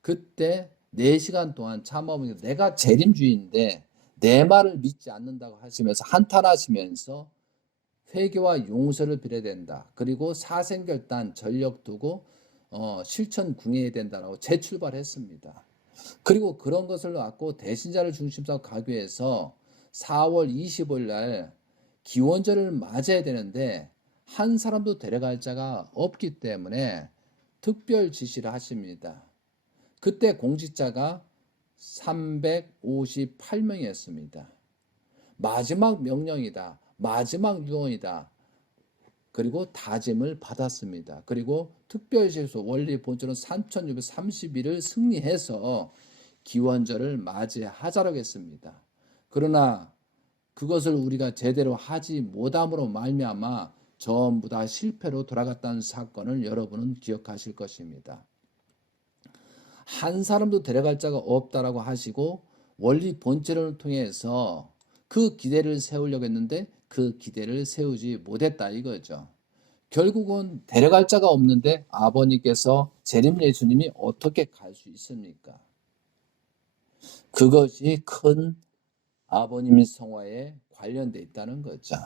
그때 4시간 동안 참어머니가 내가 재림주의인데 내 말을 믿지 않는다고 하시면서 한탄하시면서 회개와 용서를 빌어야 된다. 그리고 사생결단 전력 두고 실천 궁해야 된다라고 재출발했습니다. 그리고 그런 것을 갖고 대신자를 중심으로 가기 위해서 4월 25일 날 기원절을 맞아야 되는데 한 사람도 데려갈 자가 없기 때문에 특별 지시를 하십니다. 그때 공직자가 358명이었습니다. 마지막 명령이다. 마지막 유언이다. 그리고 다짐을 받았습니다. 그리고 특별시에서 원리 본처는 3631을 승리해서 기원절을 맞이하자라고 했습니다. 그러나 그것을 우리가 제대로 하지 못함으로 말미암아 전부 다 실패로 돌아갔다는 사건을 여러분은 기억하실 것입니다. 한 사람도 데려갈 자가 없다라고 하시고 원리 본체론을 통해서 그 기대를 세우려고 했는데 그 기대를 세우지 못했다 이거죠. 결국은 데려갈 자가 없는데 아버님께서 재림 예수님이 어떻게 갈 수 있습니까? 그것이 큰 아버님의 성화에 관련돼 있다는 거죠.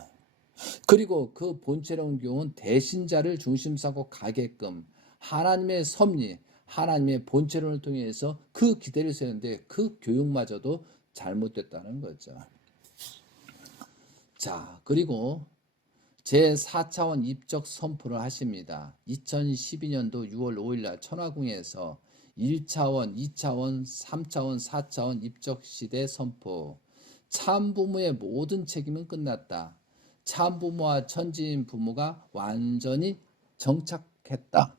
그리고 그 본체론 교훈 대신자를 중심 삼고 가게끔 하나님의 섭리, 하나님의 본체론을 통해서 그 기대를 세우는데 그 교육마저도 잘못됐다는 거죠. 자, 그리고 제4차원 입적 선포를 하십니다. 2012년도 6월 5일 날 천화궁에서 1차원, 2차원, 3차원, 4차원 입적 시대 선포. 참부모의 모든 책임은 끝났다. 참부모와 천지인 부모가 완전히 정착했다.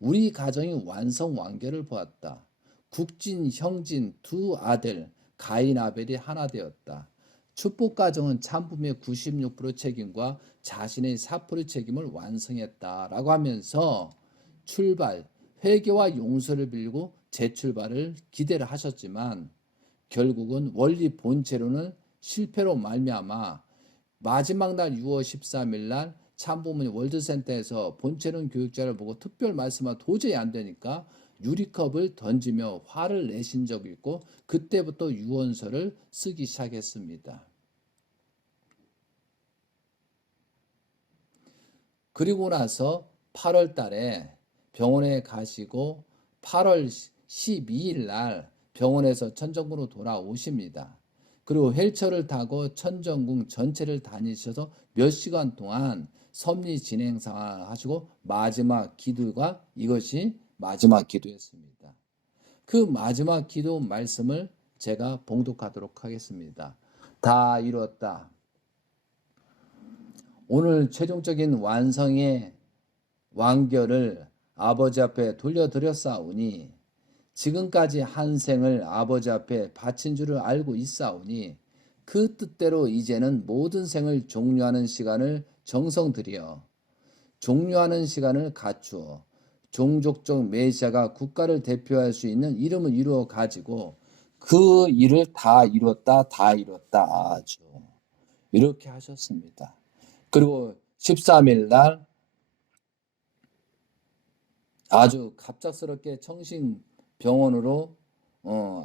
우리 가정이 완성 완결을 보았다. 국진, 형진 두 아들 가인 아벨이 하나 되었다. 축복 가정은 참부모의 96% 책임과 자신의 4% 책임을 완성했다라고 하면서 출발, 회개와 용서를 빌고 재출발을 기대를 하셨지만 결국은 원리 본체로는 실패로 말미암아 마지막 날 6월 13일 날 참부모님 월드센터에서 본체론 교육자를 보고 특별 말씀은 도저히 안 되니까 유리컵을 던지며 화를 내신 적이 있고 그때부터 유언서를 쓰기 시작했습니다. 그리고 나서 8월 달에 병원에 가시고 8월 12일 날 병원에서 천정궁으로 돌아오십니다. 그리고 휠체어를 타고 천정궁 전체를 다니셔서 몇 시간 동안 섭리 진행 상황을 하시고 마지막 기도가 이것이 마지막 기도였습니다. 그 마지막 기도 말씀을 제가 봉독하도록 하겠습니다. 다 이뤘다. 오늘 최종적인 완성의 완결을 아버지 앞에 돌려드렸사오니 지금까지 한 생을 아버지 앞에 바친 줄을 알고 있사오니 그 뜻대로 이제는 모든 생을 종료하는 시간을 정성 들여 종료하는 시간을 갖추어 종족적 메시아가 국가를 대표할 수 있는 이름을 이루어 가지고 그 일을 다 이뤘다 아주 이렇게 하셨습니다. 그리고 13일 날 아주 갑작스럽게 청신병원으로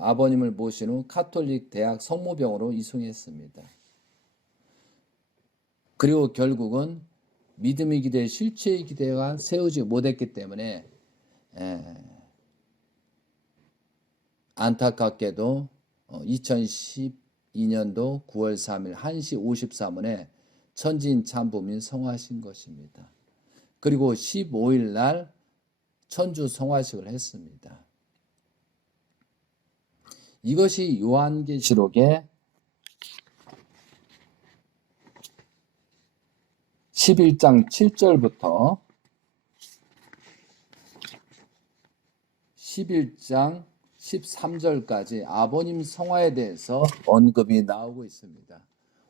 아버님을 모신 후 카톨릭 대학 성모병으로 이송했습니다. 그리고 결국은 믿음의 기대, 실체의 기대가 세우지 못했기 때문에 안타깝게도 2012년도 9월 3일 1시 53분에 천지인 참부민 성화하신 것입니다. 그리고 15일 날 천주 성화식을 했습니다. 이것이 요한계시록의 11장 7절부터 11장 13절까지 아버님 성화에 대해서 언급이 나오고 있습니다.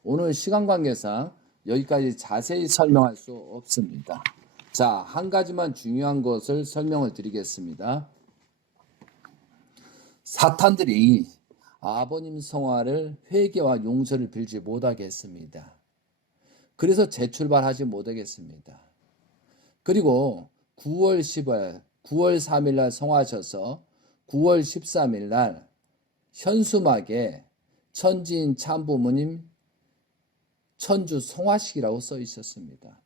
오늘 시간 관계상 여기까지 자세히 설명할 수 없습니다. 자, 한 가지만 중요한 것을 설명을 드리겠습니다. 사탄들이 아버님 성화를 회개와 용서를 빌지 못하게 했습니다. 그래서 재출발하지 못하겠습니다. 그리고 9월 3일 날 성화하셔서 9월 13일 날 현수막에 천지인 참부모님 천주 성화식이라고 써 있었습니다.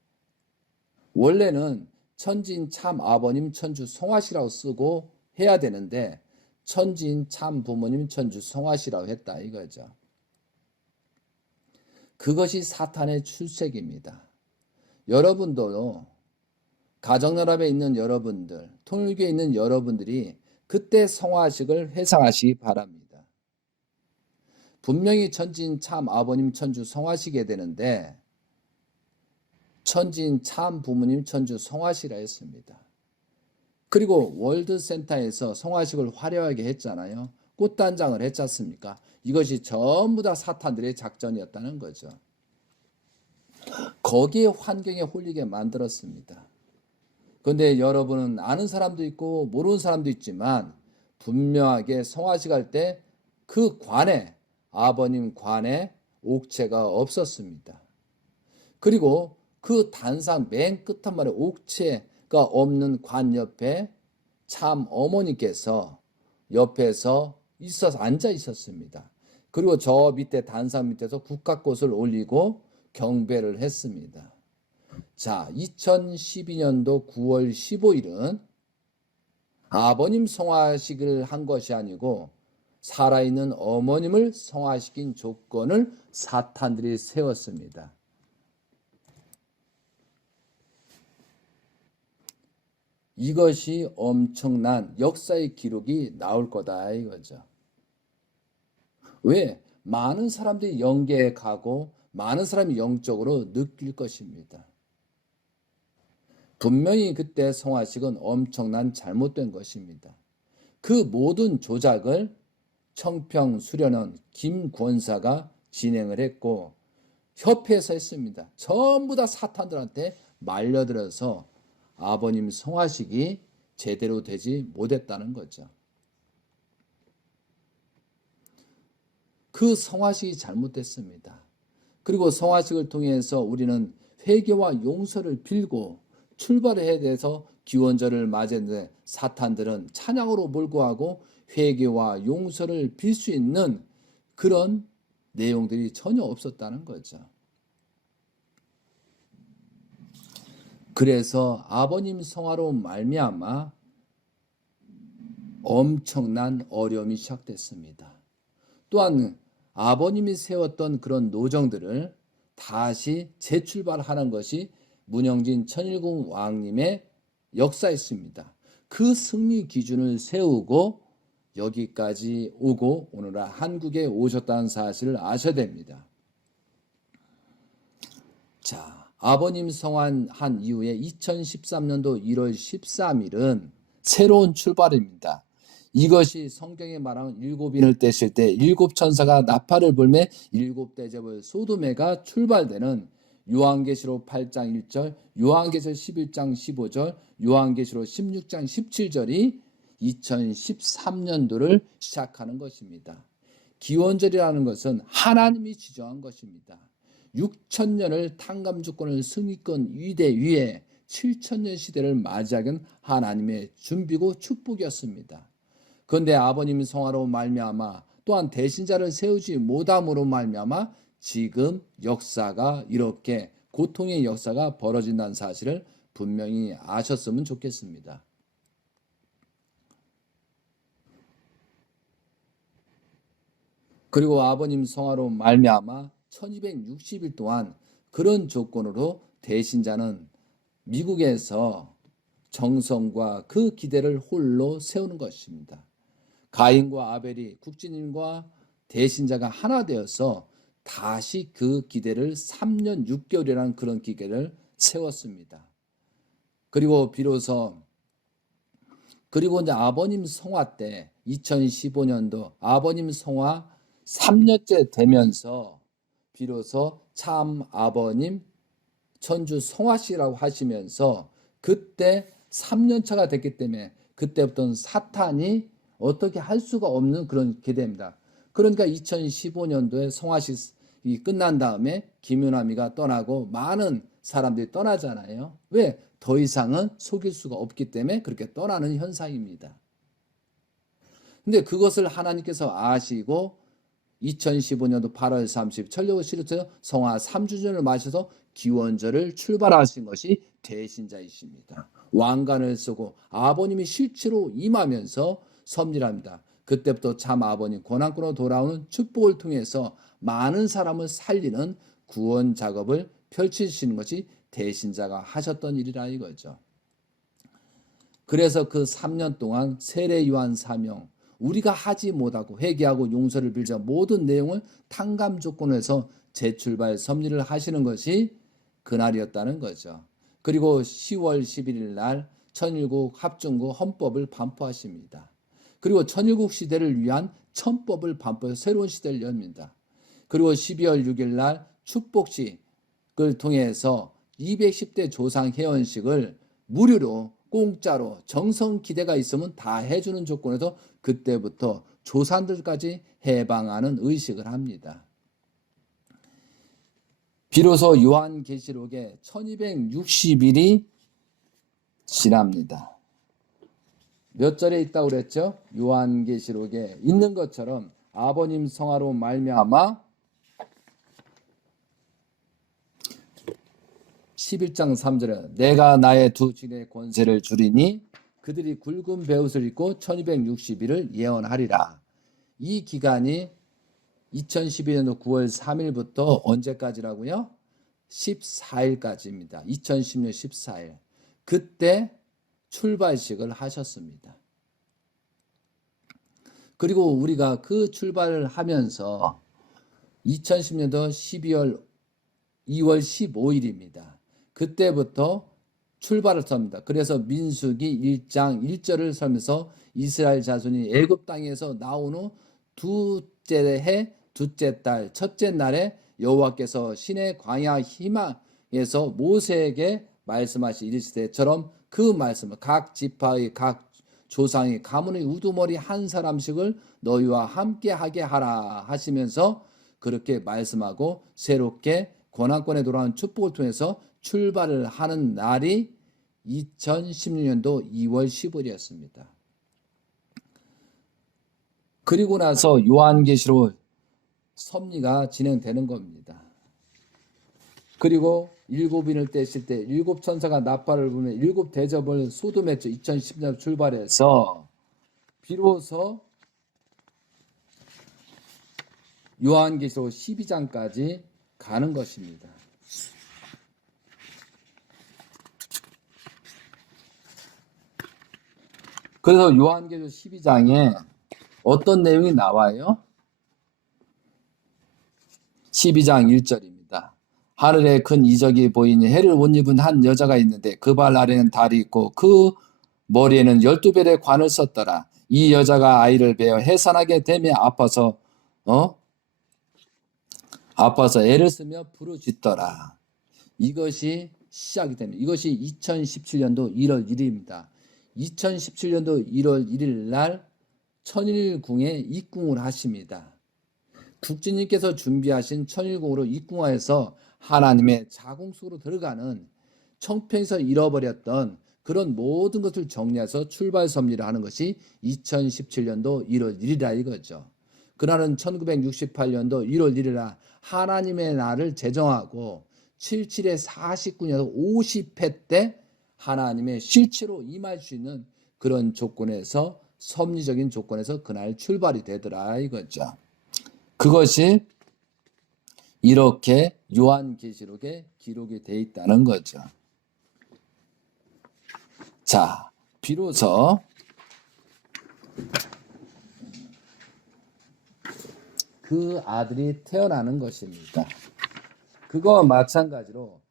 원래는 천지인 참 아버님 천주 성화시라고 쓰고 해야 되는데 천지인 참 부모님 천주 성화시라고 했다 이거죠. 그것이 사탄의 출세기입니다. 여러분도 가정연합에 있는 여러분들, 통일교에 있는 여러분들이 그때 성화식을 회상하시기 바랍니다. 분명히 천지인 참 아버님 천주 성화시게 되는데 천지인 참 부모님 천주 성화시라 했습니다. 그리고 월드센터에서 성화식을 화려하게 했잖아요. 꽃단장을 했지 않습니까? 이것이 전부 다 사탄들의 작전이었다는 거죠. 거기에 환경에 홀리게 만들었습니다. 그런데 여러분은 아는 사람도 있고 모르는 사람도 있지만 분명하게 성화식 할 때 그 관에 아버님 관에 옥체가 없었습니다. 그리고 그 단상 맨 끝 한 마리 옥체가 없는 관 옆에 참 어머니께서 옆에서 앉아 있었습니다. 그리고 저 밑에 단상 밑에서 국화꽃을 올리고 경배를 했습니다. 자, 2012년도 9월 15일은 아버님 성화식을 한 것이 아니고 살아있는 어머님을 성화시킨 조건을 사탄들이 세웠습니다. 이것이 엄청난 역사의 기록이 나올 거다 이거죠. 왜? 많은 사람들이 영계에 가고 많은 사람이 영적으로 느낄 것입니다. 분명히 그때 성화식은 엄청난 잘못된 것입니다. 그 모든 조작을 청평 수련원 김권사가 진행을 했고 협회에서 했습니다. 전부 다 사탄들한테 말려들어서 아버님 성화식이 제대로 되지 못했다는 거죠. 그 성화식이 잘못됐습니다. 그리고 성화식을 통해서 우리는 회개와 용서를 빌고 출발을 해야 돼서 기원절을 맞이했는데 사탄들은 찬양으로 몰고 가고 회개와 용서를 빌 수 있는 그런 내용들이 전혀 없었다는 거죠. 그래서 아버님 성화로 말미암아 엄청난 어려움이 시작됐습니다. 또한 아버님이 세웠던 그런 노정들을 다시 재출발하는 것이 문영진 천일궁 왕님의 역사였습니다. 그 승리 기준을 세우고 여기까지 오고 오늘날 한국에 오셨다는 사실을 아셔야 됩니다. 자, 아버님 성환한 이후에 2013년도 1월 13일은 새로운 출발입니다. 이것이 성경에 말하는 일곱인을 떼실 때 일곱 천사가 나팔을 불매 일곱 대접을 소돔에가 출발되는 요한계시록 8장 1절, 요한계시록 11장 15절, 요한계시록 16장 17절이 2013년도를 시작하는 것입니다. 기원절이라는 것은 하나님이 지정한 것입니다. 6천년을 탕감주권을 승리권 위대 위에 7천년 시대를 맞이하긴 하나님의 준비고 축복이었습니다. 그런데 아버님 성화로 말미암아 또한 대신자를 세우지 못함으로 말미암아 지금 역사가 이렇게 고통의 역사가 벌어진다는 사실을 분명히 아셨으면 좋겠습니다. 그리고 아버님 성화로 말미암아 1260일 동안 그런 조건으로 대신자는 미국에서 정성과 그 기대를 홀로 세우는 것입니다. 가인과 아벨이 국진님과 대신자가 하나 되어서 다시 그 기대를 3년 6개월이라는 그런 기계를 세웠습니다. 그리고 비로소 이제 아버님 성화 때 2015년도 아버님 성화 3년째 되면서 비로소 참 아버님 천주 성화씨라고 하시면서 그때 3년차가 됐기 때문에 그때부터는 사탄이 어떻게 할 수가 없는 그런 기대입니다. 그러니까 2015년도에 성화식이 끝난 다음에 김윤아미가 떠나고 많은 사람들이 떠나잖아요. 왜? 더 이상은 속일 수가 없기 때문에 그렇게 떠나는 현상입니다. 근데 그것을 하나님께서 아시고 2015년도 8월 30 천력을 시르쳐 성화 3주년을 마셔서 기원절을 출발하신 것이 대신자이십니다. 왕관을 쓰고 아버님이 실제로 임하면서 섭리합니다. 그때부터 참 아버님 고난권으로 돌아오는 축복을 통해서 많은 사람을 살리는 구원 작업을 펼치시는 것이 대신자가 하셨던 일이라 이거죠. 그래서 그 3년 동안 세례 요한 사명, 우리가 하지 못하고 회개하고 용서를 빌자 모든 내용을 탕감 조건에서 재출발 섭리를 하시는 것이 그날이었다는 거죠. 그리고 10월 11일 날 천일국 합중국 헌법을 반포하십니다. 그리고 천일국 시대를 위한 천법을 반포해서 새로운 시대를 엽니다. 그리고 12월 6일 날 축복식을 통해서 210대 조상 회원식을 무료로 공짜로 정성 기대가 있으면 다 해주는 조건에서 그때부터 조상들까지 해방하는 의식을 합니다. 비로소 요한계시록에 1260일이 지납니다. 몇 절에 있다고 그랬죠? 요한계시록에 있는 것처럼 아버님 성화로 말미암아 11장 3절에 내가 나의 두 진의 권세를 주리니 그들이 굵은 베옷을 입고 1260일을 예언하리라. 이 기간이 2012년도 9월 3일부터 언제까지라고요? 14일까지입니다. 2010년 14일. 그때 출발식을 하셨습니다. 그리고 우리가 그 출발을 하면서 2010년도 2월 15일입니다. 그때부터 출발을 섭니다. 그래서 민수기 1장 1절을 설면서 이스라엘 자손이 애굽 땅에서 나온 후 둘째 해 둘째 달 첫째 날에 여호와께서 신의 광야 희망에서 모세에게 말씀하시 이르시되처럼 그 말씀을 각 지파의 각 조상의 가문의 우두머리 한 사람씩을 너희와 함께 하게 하라 하시면서 그렇게 말씀하고 새롭게 권한권에 돌아온 축복을 통해서 출발을 하는 날이 2016년도 2월 15일이었습니다. 그리고 나서 요한계시록 섭리가 진행되는 겁니다. 그리고 일곱인을 떼실 때 일곱 천사가 나팔을 불며 일곱 대접을 소돔했죠. 2010년 출발해서 비로소 요한계시록 12장까지 가는 것입니다. 그래서 요한계시록 12장에 어떤 내용이 나와요? 12장 1절입니다. 하늘에 큰 이적이 보이니 해를 못 입은 한 여자가 있는데 그 발 아래는 달이 있고 그 머리에는 12별의 관을 썼더라. 이 여자가 아이를 베어 해산하게 되며 아파서 애를 쓰며 부르짖더라. 이것이 시작이 됩니다. 이것이 2017년도 1월 1일입니다. 2017년도 1월 1일 날 천일궁에 입궁을 하십니다. 국진님께서 준비하신 천일궁으로 입궁하여서 하나님의 자궁 속으로 들어가는 청평에서 잃어버렸던 그런 모든 것을 정리해서 출발 섭리를 하는 것이 2017년도 1월 1일이라 이거죠. 그날은 1968년도 1월 1일날 하나님의 날을 제정하고 77에 49년 50회 때 하나님의 실체로 임할 수 있는 그런 조건에서 섭리적인 조건에서 그날 출발이 되더라 이거죠. 그것이 이렇게 요한계시록에 기록이 되어 있다는 거죠. 자, 비로소 그 아들이 태어나는 것입니다. 그거와 마찬가지로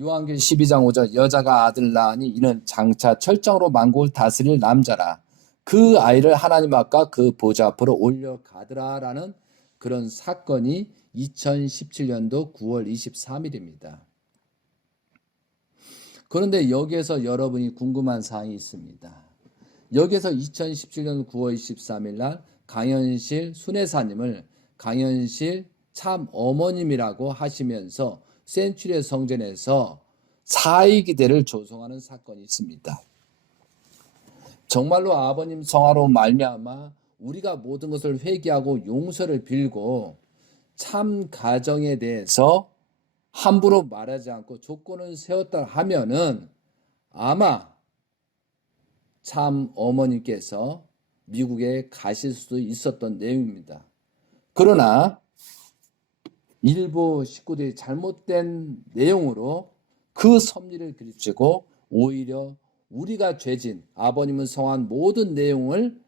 요한계시록 12장 5절 여자가 아들 낳으니 이는 장차 철정으로 만국을 다스릴 남자라. 그 아이를 하나님 앞과 그 보좌 앞으로 올려가더라 라는 그런 사건이 2017년도 9월 23일입니다. 그런데 여기에서 여러분이 궁금한 사항이 있습니다. 여기에서 2017년 9월 23일 날 강현실 순회사님을 강현실 참 어머님이라고 하시면서 센츄리의 성전에서 사이기대를 조성하는 사건이 있습니다. 정말로 아버님 성화로 말미암아 우리가 모든 것을 회개하고 용서를 빌고 참 가정에 대해서 함부로 말하지 않고 조건을 세웠다 하면은 아마 참 어머니께서 미국에 가실 수도 있었던 내용입니다. 그러나 일부 식구들이 잘못된 내용으로 그 섭리를 그르치고 오히려 우리가 죄진 아버님을 성한 모든 내용을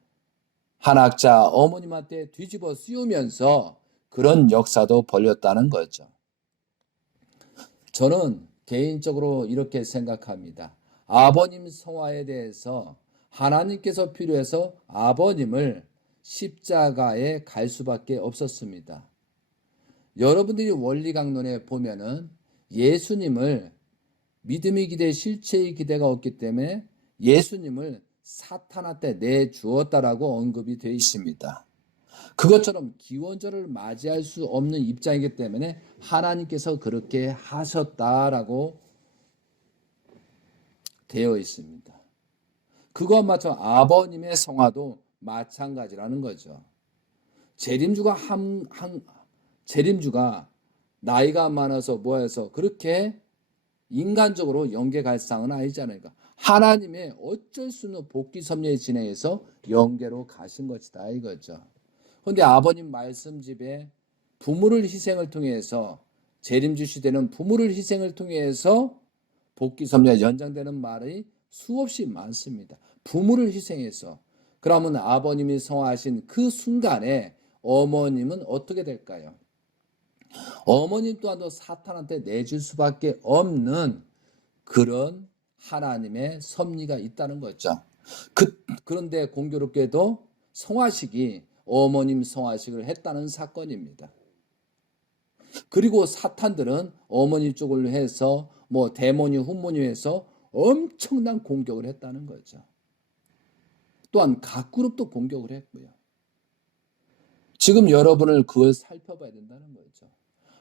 한학자 어머님한테 뒤집어 씌우면서 그런 역사도 벌였다는 거죠. 저는 개인적으로 이렇게 생각합니다. 아버님 성화에 대해서 하나님께서 필요해서 아버님을 십자가에 갈 수밖에 없었습니다. 여러분들이 원리강론에 보면은 예수님을 믿음의 기대, 실체의 기대가 없기 때문에 예수님을 사탄한테 내주었다라고 언급이 되어 있습니다. 그것처럼 기원절을 맞이할 수 없는 입장이기 때문에 하나님께서 그렇게 하셨다라고 되어 있습니다. 그거와 맞춰 아버님의 성화도 마찬가지라는 거죠. 재림주가 나이가 많아서 뭐해서 그렇게 인간적으로 영계 갈 상은 아니잖아요. 하나님의 어쩔 수 없는 복귀 섭리에 진행해서 영계로 가신 것이다 이거죠. 그런데 아버님 말씀집에 부모를 희생을 통해서 재림주 시대는 부모를 희생을 통해서 복귀 섭리가 연장되는 말이 수없이 많습니다. 부모를 희생해서. 그러면 아버님이 성화하신 그 순간에 어머님은 어떻게 될까요? 어머님 또한도 사탄한테 내줄 수밖에 없는 그런 하나님의 섭리가 있다는 거죠. 그런데 공교롭게도 성화식이 어머님 성화식을 했다는 사건입니다. 그리고 사탄들은 어머니 쪽을 해서 데모니 훈모니 해서 엄청난 공격을 했다는 거죠. 또한 각 그룹도 공격을 했고요. 지금 여러분을 그걸 살펴봐야 된다는 거죠.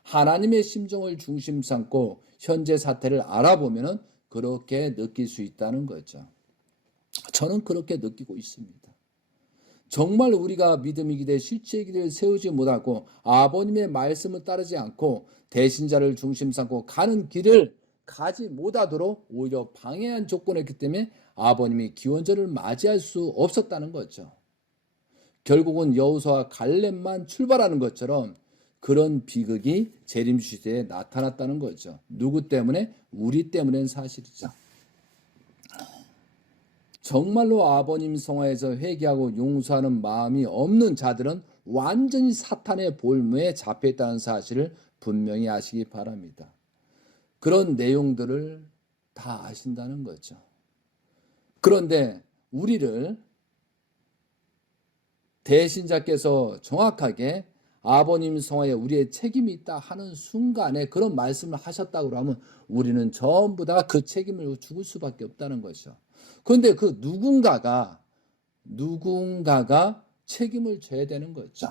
하나님의 심정을 중심 삼고 현재 사태를 알아보면 그렇게 느낄 수 있다는 거죠. 저는 그렇게 느끼고 있습니다. 정말 우리가 믿음의 기대, 실체의 기대를 세우지 못하고 아버님의 말씀을 따르지 않고 대신자를 중심 삼고 가는 길을 가지 못하도록 오히려 방해한 조건이었기 때문에 아버님이 기원절을 맞이할 수 없었다는 거죠. 결국은 여호수아와 갈렙만 출발하는 것처럼 그런 비극이 재림시대에 나타났다는 거죠. 누구 때문에? 우리 때문엔 사실이죠. 정말로 아버님 성화에서 회개하고 용서하는 마음이 없는 자들은 완전히 사탄의 볼무에 잡혀있다는 사실을 분명히 아시기 바랍니다. 그런 내용들을 다 아신다는 거죠. 그런데 우리를 대신자께서 정확하게 아버님 성화에 우리의 책임이 있다 하는 순간에 그런 말씀을 하셨다고 하면 우리는 전부 다 그 책임을 죽을 수밖에 없다는 것이죠. 그런데 그 누군가가 책임을 져야 되는 거죠.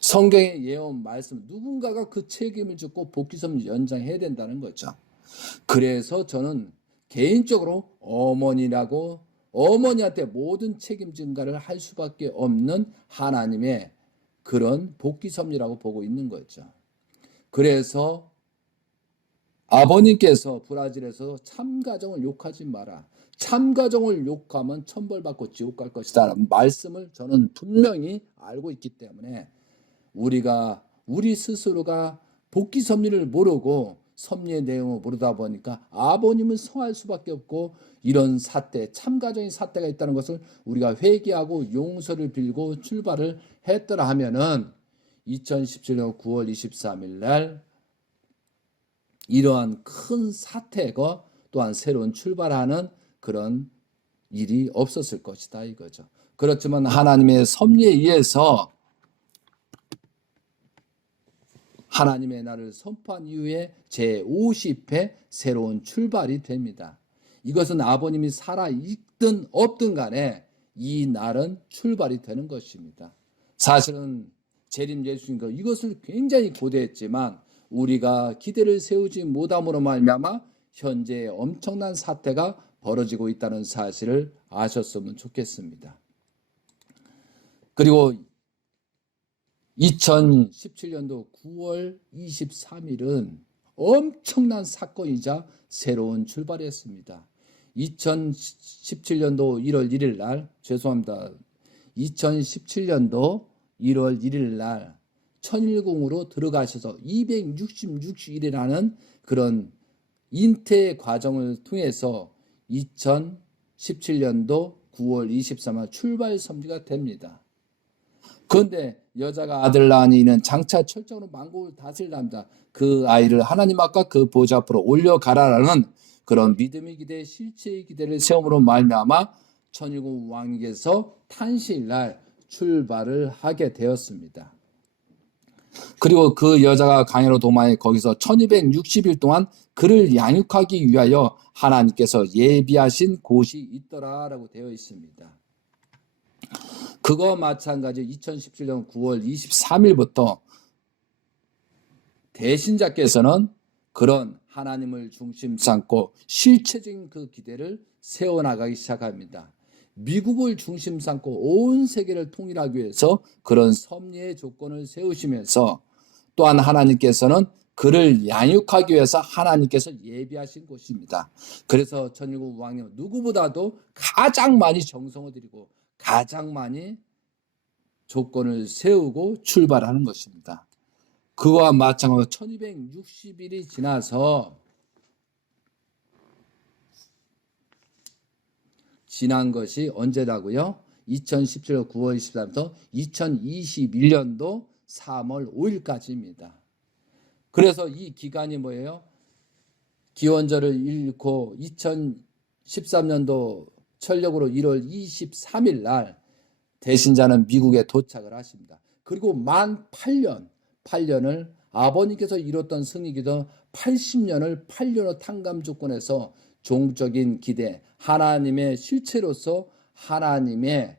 성경의 예언 말씀 누군가가 그 책임을 짓고 복귀섭리를 연장해야 된다는 거죠. 그래서 저는 개인적으로 어머니한테 모든 책임 전가를 할 수밖에 없는 하나님의 그런 복귀 섭리라고 보고 있는 거죠. 그래서 아버님께서 브라질에서 참가정을 욕하지 마라. 참가정을 욕하면 천벌받고 지옥 갈 것이다. 말씀을 저는 분명히 알고 있기 때문에 우리 스스로가 복귀 섭리를 모르고 섭리의 내용을 모르다 보니까 아버님을 성할 수밖에 없고 이런 사태, 참가적인 사태가 있다는 것을 우리가 회개하고 용서를 빌고 출발을 했더라 하면은 2017년 9월 23일 날 이러한 큰 사태가 또한 새로운 출발하는 그런 일이 없었을 것이다 이거죠. 그렇지만 하나님의 섭리에 의해서 하나님의 날을 선포한 이후에 제50회 새로운 출발이 됩니다. 이것은 아버님이 살아있든 없든 간에 이 날은 출발이 되는 것입니다. 사실은 재림 예수님과 이것을 굉장히 고대했지만 우리가 기대를 세우지 못함으로 말미암아 현재 엄청난 사태가 벌어지고 있다는 사실을 아셨으면 좋겠습니다. 그리고 2017년도 9월 23일은 엄청난 사건이자 새로운 출발이었습니다. 2017년도 1월 1일 날 2017년도 1월 1일 날 천일궁으로 들어가셔서 266일이라는 그런 인태 과정을 통해서 2017년도 9월 23일 출발 섭리가 됩니다. 그런데 여자가 아들 낳으니 이는 장차 철저로 만국을 다스릴 남자 그 아이를 하나님 앞과 그 보좌 앞으로 올려가라라는 그런 믿음의 기대, 실체의 기대를 세움으로 말미암아 천일국 왕에게서 탄신일 출발을 하게 되었습니다. 그리고 그 여자가 강야로 도망해 거기서 1260일 동안 그를 양육하기 위하여 하나님께서 예비하신 곳이 있더라라고 되어 있습니다. 그거 마찬가지 2017년 9월 23일부터 대신자께서는 그런 하나님을 중심 삼고 실체적인 그 기대를 세워나가기 시작합니다. 미국을 중심 삼고 온 세계를 통일하기 위해서 그런 섭리의 조건을 세우시면서 또한 하나님께서는 그를 양육하기 위해서 하나님께서 예비하신 곳입니다. 그래서 천일국 왕이 누구보다도 가장 많이 정성을 들이고 가장 많이 조건을 세우고 출발하는 것입니다. 그와 마찬가지로 1260일이 지난 것이 언제라고요? 2017년 9월 24일부터 2021년도 3월 5일까지입니다. 그래서 이 기간이 뭐예요? 기원절을 잃고 2013년도 철력으로 1월 23일 날 대신자는 미국에 도착을 하십니다. 그리고 만 8년을 아버님께서 이뤘던 승리기도 80년을 8년의 탕감 조건에서 종적인 기대, 하나님의 실체로서 하나님의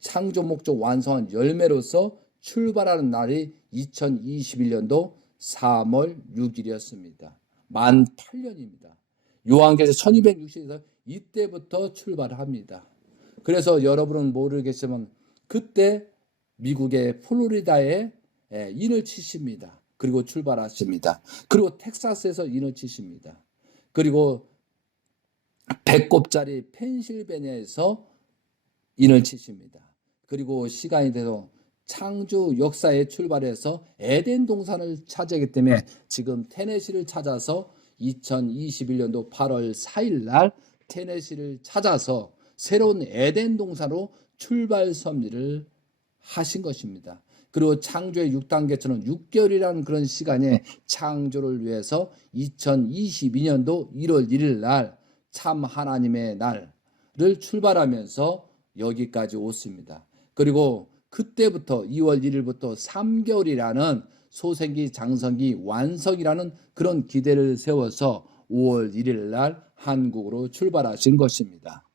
창조 목적 완성한 열매로서 출발하는 날이 2021년도 3월 6일이었습니다. 만 8년입니다. 요한계시록 1260에서 이때부터 출발합니다. 그래서 여러분은 모르겠지만 그때 미국의 플로리다에 인을 치십니다. 그리고 출발하십니다. 그리고 텍사스에서 인을 치십니다. 그리고 배꼽짜리 펜실베니아에서 인을 치십니다. 그리고 시간이 돼서 창조 역사에 출발해서 에덴 동산을 차지하기 때문에 지금 테네시를 찾아서 2021년도 8월 4일 날 테네시를 찾아서 새로운 에덴 동산으로 출발 섭리를 하신 것입니다. 그리고 창조의 6단계처럼 6개월이라는 그런 시간에 창조를 위해서 2022년도 1월 1일 날 참 하나님의 날을 출발하면서 여기까지 오습니다. 그리고 그때부터 2월 1일부터 3개월이라는 소생기, 장성기, 완성이라는 그런 기대를 세워서 5월 1일 날 한국으로 출발하신 것입니다.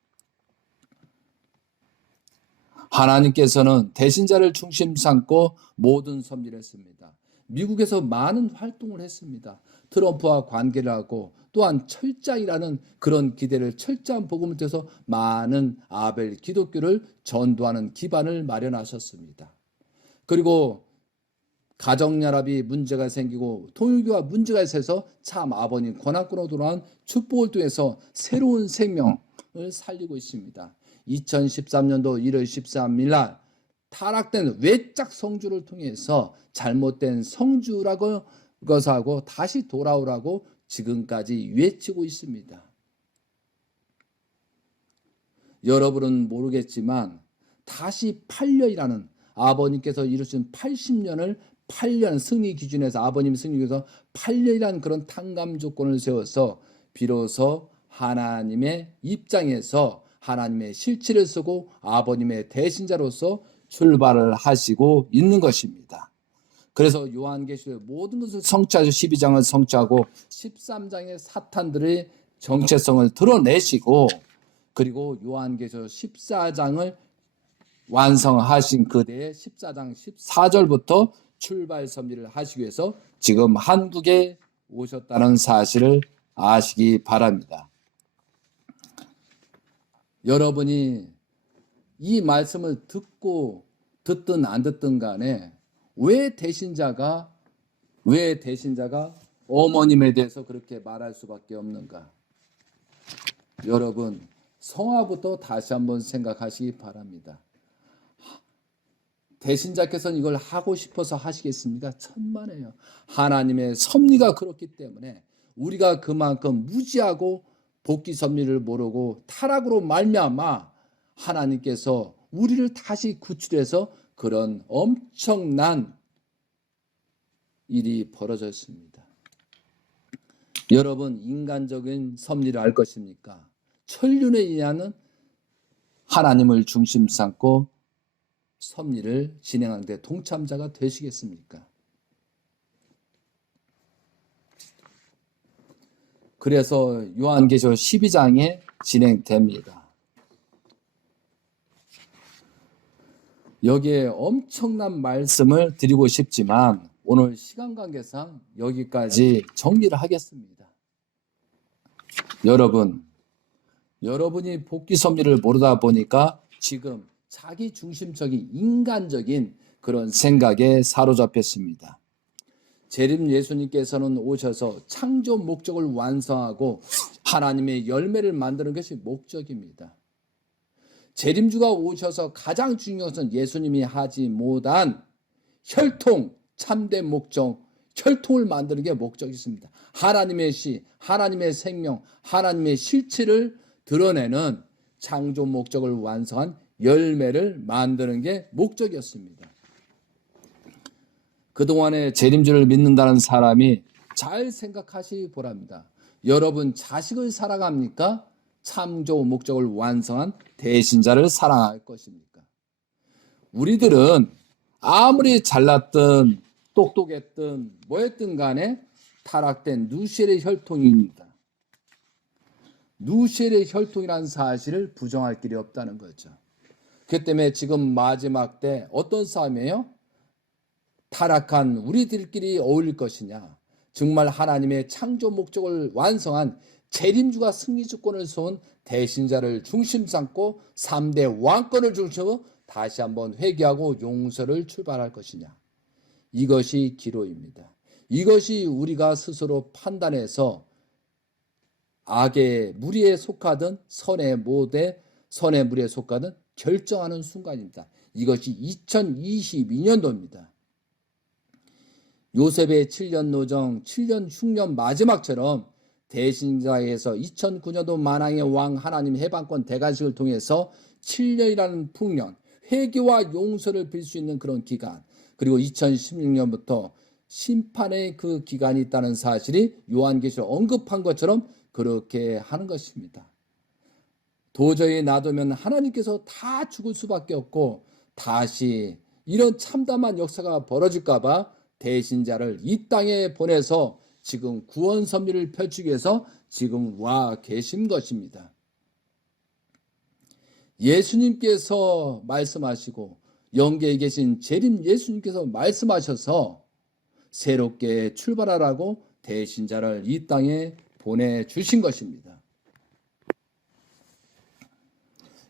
하나님께서는 대신자를 중심 삼고 모든 섭리를 했습니다. 미국에서 많은 활동을 했습니다. 트럼프와 관계를 하고 또한 철장이라는 그런 기대를 철저한 복음을 통해서 많은 아벨 기독교를 전도하는 기반을 마련하셨습니다. 그리고 가정연합이 문제가 생기고 통일교와 문제가 있어서 참 아버님 권한권으로 돌아온 축복을 통해서 새로운 생명을 살리고 있습니다. 2013년도 1월 13일 날 타락된 외짝 성주를 통해서 잘못된 성주라고 것하고 다시 돌아오라고 지금까지 외치고 있습니다. 여러분은 모르겠지만 다시 8년이라는 아버님께서 이루신 80년을 8년 승리 기준에서 아버님 승리에서 8년이라는 그런 탕감 조건을 세워서 비로소 하나님의 입장에서 하나님의 실체를 쓰고 아버님의 대신자로서 출발을 하시고 있는 것입니다. 그래서 요한계시록 모든 것을 성취하시고 12장을 성취하고 13장의 사탄들의 정체성을 드러내시고 그리고 요한계시록 14장을 완성하신 그대의 14장 14절부터 출발 섭리를 하시기 위해서 지금 한국에 오셨다는 사실을 아시기 바랍니다. 여러분이 이 말씀을 듣든 안 듣든 간에 왜 대신자가 어머님에 대해서 그렇게 말할 수밖에 없는가? 여러분 성화부터 다시 한번 생각하시기 바랍니다. 대신자께서는 이걸 하고 싶어서 하시겠습니까? 천만에요. 하나님의 섭리가 그렇기 때문에 우리가 그만큼 무지하고 복귀 섭리를 모르고 타락으로 말미암아 하나님께서 우리를 다시 구출해서 그런 엄청난 일이 벌어졌습니다. 여러분, 인간적인 섭리를 알 것입니까? 천륜에 의하는 하나님을 중심 삼고 섭리를 진행하는 데 동참자가 되시겠습니까? 그래서 요한계시록 12장에 진행됩니다. 여기에 엄청난 말씀을 드리고 싶지만 오늘 시간 관계상 여기까지 정리를 하겠습니다. 여러분이 복귀 섭리를 모르다 보니까 지금 자기 중심적인 인간적인 그런 생각에 사로잡혔습니다. 재림 예수님께서는 오셔서 창조 목적을 완성하고 하나님의 열매를 만드는 것이 목적입니다. 재림주가 오셔서 가장 중요한 것은 예수님이 하지 못한 혈통, 참된 목적, 혈통을 만드는 게 목적이 있습니다. 하나님의 시, 하나님의 생명, 하나님의 실체를 드러내는 창조 목적을 완성한 열매를 만드는 게 목적이었습니다. 그동안에 재림주를 믿는다는 사람이 잘 생각하시 보랍니다. 여러분 자식을 사랑합니까? 창조 목적을 완성한 대신자를 사랑할 것입니까? 우리들은 아무리 잘났든 똑똑했든 뭐했든 간에 타락된 누시엘의 혈통입니다. 누시엘의 혈통이라는 사실을 부정할 길이 없다는 거죠. 그 때문에 지금 마지막 때 어떤 싸움이에요? 타락한 우리들끼리 어울릴 것이냐, 정말 하나님의 창조 목적을 완성한 재림주가 승리주권을 쏜 대신자를 중심 삼고 3대 왕권을 중심으로 다시 한번 회개하고 용서를 출발할 것이냐, 이것이 기로입니다. 이것이 우리가 스스로 판단해서 악의 무리에 속하든 선의 무리에 속하든 결정하는 순간입니다. 이것이 2022년도입니다. 요셉의 7년 노정, 7년 흉년 마지막처럼 대신자에서 2009년도 만왕의 왕 하나님 해방권 대관식을 통해서 7년이라는 풍년, 회개와 용서를 빌 수 있는 그런 기간, 그리고 2016년부터 심판의 그 기간이 있다는 사실이 요한계시록 언급한 것처럼 그렇게 하는 것입니다. 도저히 놔두면 하나님께서 다 죽을 수밖에 없고 다시 이런 참담한 역사가 벌어질까 봐 대신자를 이 땅에 보내서 지금 구원 섭리를 펼치기 위해서 지금 와 계신 것입니다. 예수님께서 말씀하시고 영계에 계신 재림 예수님께서 말씀하셔서 새롭게 출발하라고 대신자를 이 땅에 보내주신 것입니다.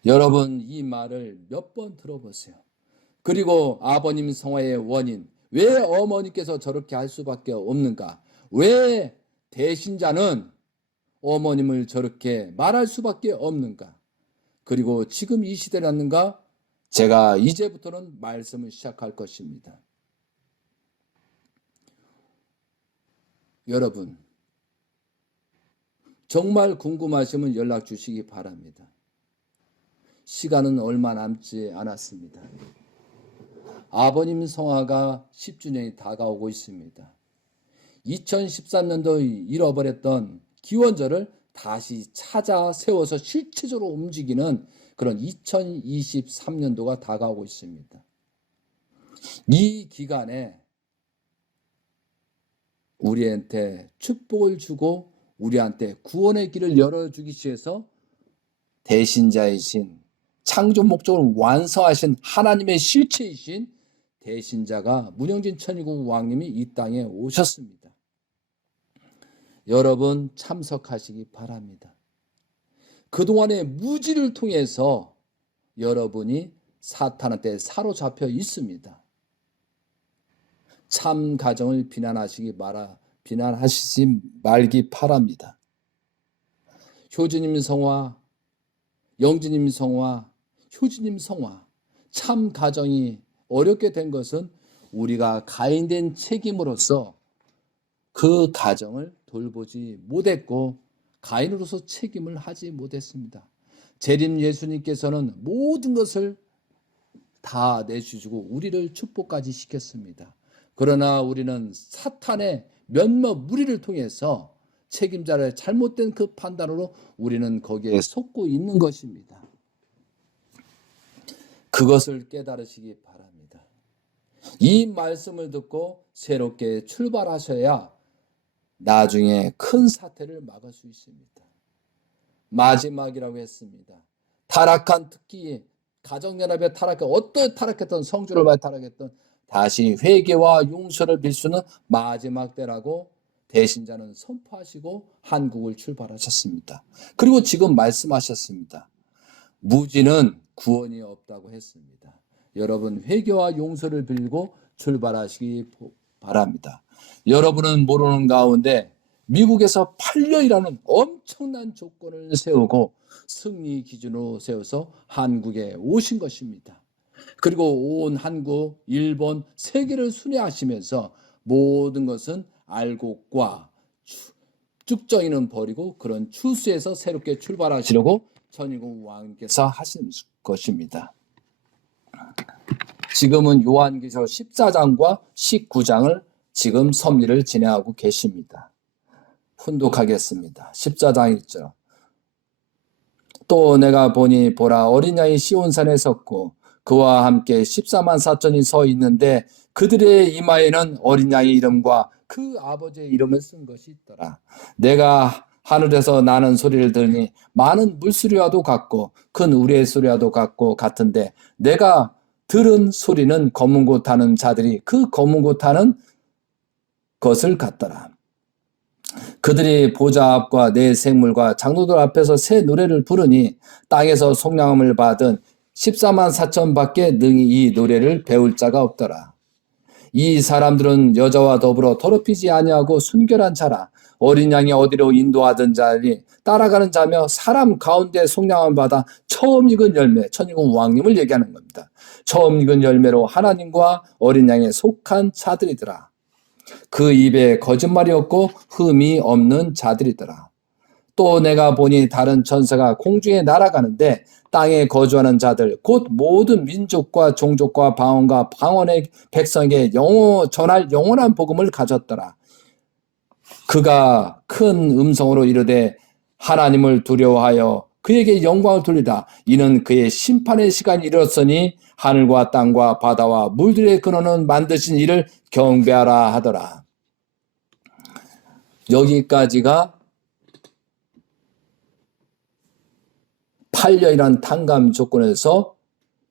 여러분 이 말을 몇 번 들어보세요. 그리고 아버님 성화의 원인, 왜 어머니께서 저렇게 할 수밖에 없는가? 왜 대신자는 어머님을 저렇게 말할 수밖에 없는가? 그리고 지금 이 시대라는가? 제가 이제부터는 말씀을 시작할 것입니다. 여러분 정말 궁금하시면 연락 주시기 바랍니다. 시간은 얼마 남지 않았습니다. 아버님 성화가 10주년이 다가오고 있습니다. 2013년도 잃어버렸던 기원절을 다시 찾아 세워서 실체적으로 움직이는 그런 2023년도가 다가오고 있습니다. 이 기간에 우리한테 축복을 주고 우리한테 구원의 길을 열어주기 위해서 대신자이신 창조 목적을 완성하신 하나님의 실체이신 대신자가 문영진 천일국 왕님이 이 땅에 오셨습니다. 여러분 참석하시기 바랍니다. 그동안의 무지를 통해서 여러분이 사탄한테 사로잡혀 있습니다. 참 가정을 비난하시지 말기 바랍니다. 효주님 성화, 영주님 성화, 효주님 성화, 참 가정이 어렵게 된 것은 우리가 가인된 책임으로서 그 가정을 돌보지 못했고 가인으로서 책임을 하지 못했습니다. 재림 예수님께서는 모든 것을 다 내주시고 우리를 축복까지 시켰습니다. 그러나 우리는 사탄의 몇몇 무리를 통해서 책임자를 잘못된 그 판단으로 우리는 거기에 속고 있는 것입니다. 그것을 깨달으시기 바랍니다. 이 말씀을 듣고 새롭게 출발하셔야 나중에 큰 사태를 막을 수 있습니다. 마지막이라고 했습니다. 타락한, 특히 가정연합에 타락한, 어떤 타락했던, 성주를 많이 타락했던, 다시 회개와 용서를 빌 수는 마지막 때라고 대신자는 선포하시고 한국을 출발하셨습니다. 그리고 지금 말씀하셨습니다. 무지는 구원이 없다고 했습니다. 여러분, 회개와 용서를 빌고 출발하시기 바랍니다. 여러분은 모르는 가운데 미국에서 8년이라는 엄청난 조건을 세우고 승리 기준으로 세워서 한국에 오신 것입니다. 그리고 온 한국, 일본, 세계를 순회하시면서 모든 것은 알곡과 쭉정이는 버리고 그런 추수에서 새롭게 출발하시려고 천일국 왕께서 하신 것입니다. 지금은 요한계시록 14장과 19장을 지금 섭리를 진행하고 계십니다. 훈독하겠습니다. 14장 1절. 또 내가 보니 보라 어린 양이 시온산에 섰고 그와 함께 14만 4천이 서 있는데 그들의 이마에는 어린 양의 이름과 그 아버지의 이름을 쓴 것이 있더라. 내가 하늘에서 나는 소리를 들으니 많은 물소리와도 같고 큰 우레의 소리와도 같은데 내가 들은 소리는 검은 고 타는 자들이 그 검은 고 타는 것을 같더라. 그들이 보좌 앞과 내 생물과 장로들 앞에서 새 노래를 부르니 땅에서 속량함을 받은 14만 4천 밖에 능히 이 노래를 배울 자가 없더라. 이 사람들은 여자와 더불어 더럽히지 아니하고 순결한 자라. 어린 양이 어디로 인도하던 자니 따라가는 자며 사람 가운데 속량함을 받아 처음 익은 열매, 천일국 왕님을 얘기하는 겁니다. 처음 익은 열매로 하나님과 어린 양에 속한 자들이더라. 그 입에 거짓말이 없고 흠이 없는 자들이더라. 또 내가 보니 다른 천사가 공중에 날아가는데 땅에 거주하는 자들 곧 모든 민족과 종족과 방언과 방언의 백성에게 전할 영원한 복음을 가졌더라. 그가 큰 음성으로 이르되 하나님을 두려워하여 그에게 영광을 돌리라. 이는 그의 심판의 시간이 이르렀으니 하늘과 땅과 바다와 물들의 근원은 만드신 이를 경배하라 하더라. 여기까지가 8년이라는 단감 조건에서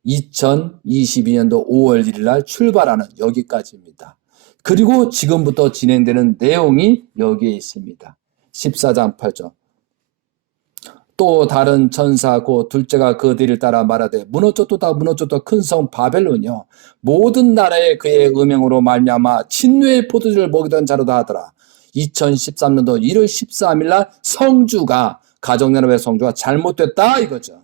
2022년도 5월 1일 날 출발하는 여기까지입니다. 그리고 지금부터 진행되는 내용이 여기에 있습니다. 14장 8절. 또 다른 천사 곧 둘째가 그 뒤를 따라 말하되 무너졌도다 무너졌도다 큰 성 바벨론이여 모든 나라에 그의 음행으로 말미암아 진노의 포도주를 먹이던 자로다 하더라. 2013년도 1월 13일 날 성주가 가정연합의 성주가 잘못됐다 이거죠.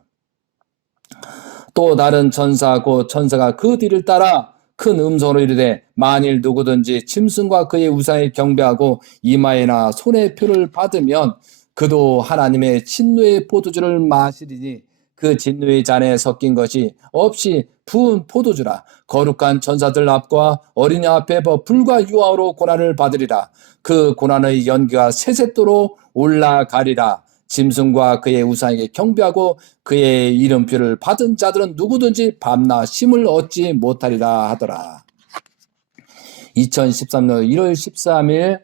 또 다른 천사 곧 천사가 그 뒤를 따라 큰 음성으로 이르되 만일 누구든지 짐승과 그의 우상에 경배하고 이마에나 손에 표를 받으면 그도 하나님의 진노의 포도주를 마시리니 그 진노의 잔에 섞인 것이 없이 부은 포도주라. 거룩한 천사들 앞과 어린이 앞에 불과 유황으로 고난을 받으리라. 그 고난의 연기가 세세토로 올라가리라. 짐승과 그의 우상에게 경배하고 그의 이름표를 받은 자들은 누구든지 밤낮 쉼을 얻지 못하리라 하더라. 2013년 1월 13일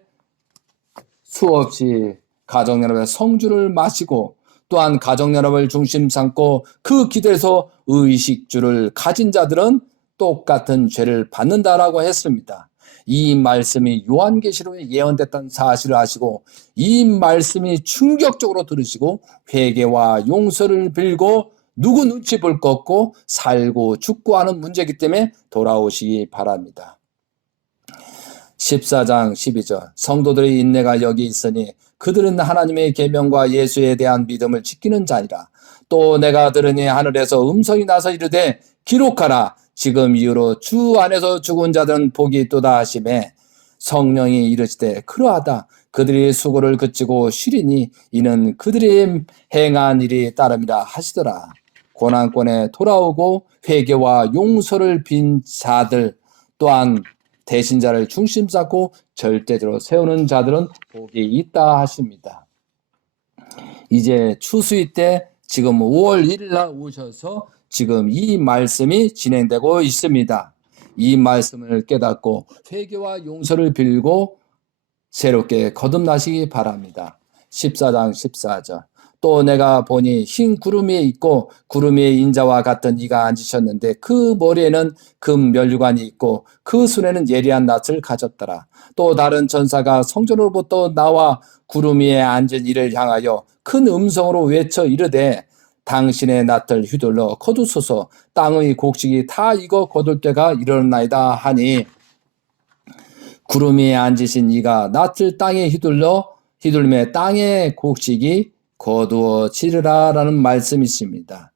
수없이 가정연합의 성주를 마시고 또한 가정연합을 중심 삼고 그 기대에서 의식주를 가진 자들은 똑같은 죄를 받는다라고 했습니다. 이 말씀이 요한계시록에 예언됐다는 사실을 아시고 이 말씀이 충격적으로 들으시고 회개와 용서를 빌고 누구 눈치 볼 것 없고 살고 죽고 하는 문제이기 때문에 돌아오시기 바랍니다. 14장 12절 성도들의 인내가 여기 있으니 그들은 하나님의 계명과 예수에 대한 믿음을 지키는 자니라. 또 내가 들으니 하늘에서 음성이 나서 이르되 기록하라. 지금 이후로 주 안에서 죽은 자들은 복이 있도다 하시매 성령이 이르시되 그러하다. 그들이 수고를 그치고 쉬리니 이는 그들이 행한 일이 따름이라 하시더라. 고난권에 돌아오고 회개와 용서를 빈 자들 또한 대신자를 중심 삼고 절대적으로 세우는 자들은 복이 있다 하십니다. 이제 추수의 때 지금 5월 1일 날 오셔서 지금 이 말씀이 진행되고 있습니다. 이 말씀을 깨닫고 회개와 용서를 빌고 새롭게 거듭나시기 바랍니다. 14장 14절. 또 내가 보니 흰 구름 위에 있고 구름 위에 인자와 같은 이가 앉으셨는데 그 머리에는 금 면류관이 있고 그 손에는 예리한 낫을 가졌더라. 또 다른 전사가 성전으로부터 나와 구름 위에 앉은 이를 향하여 큰 음성으로 외쳐 이르되 당신의 낫을 휘둘러 거두소서. 땅의 곡식이 다 익어 거둘 때가 이르렀나이다 하니 구름 위에 앉으신 이가 낫을 땅에 휘둘매 땅의 곡식이 거두어지리라 라는 말씀이십니다.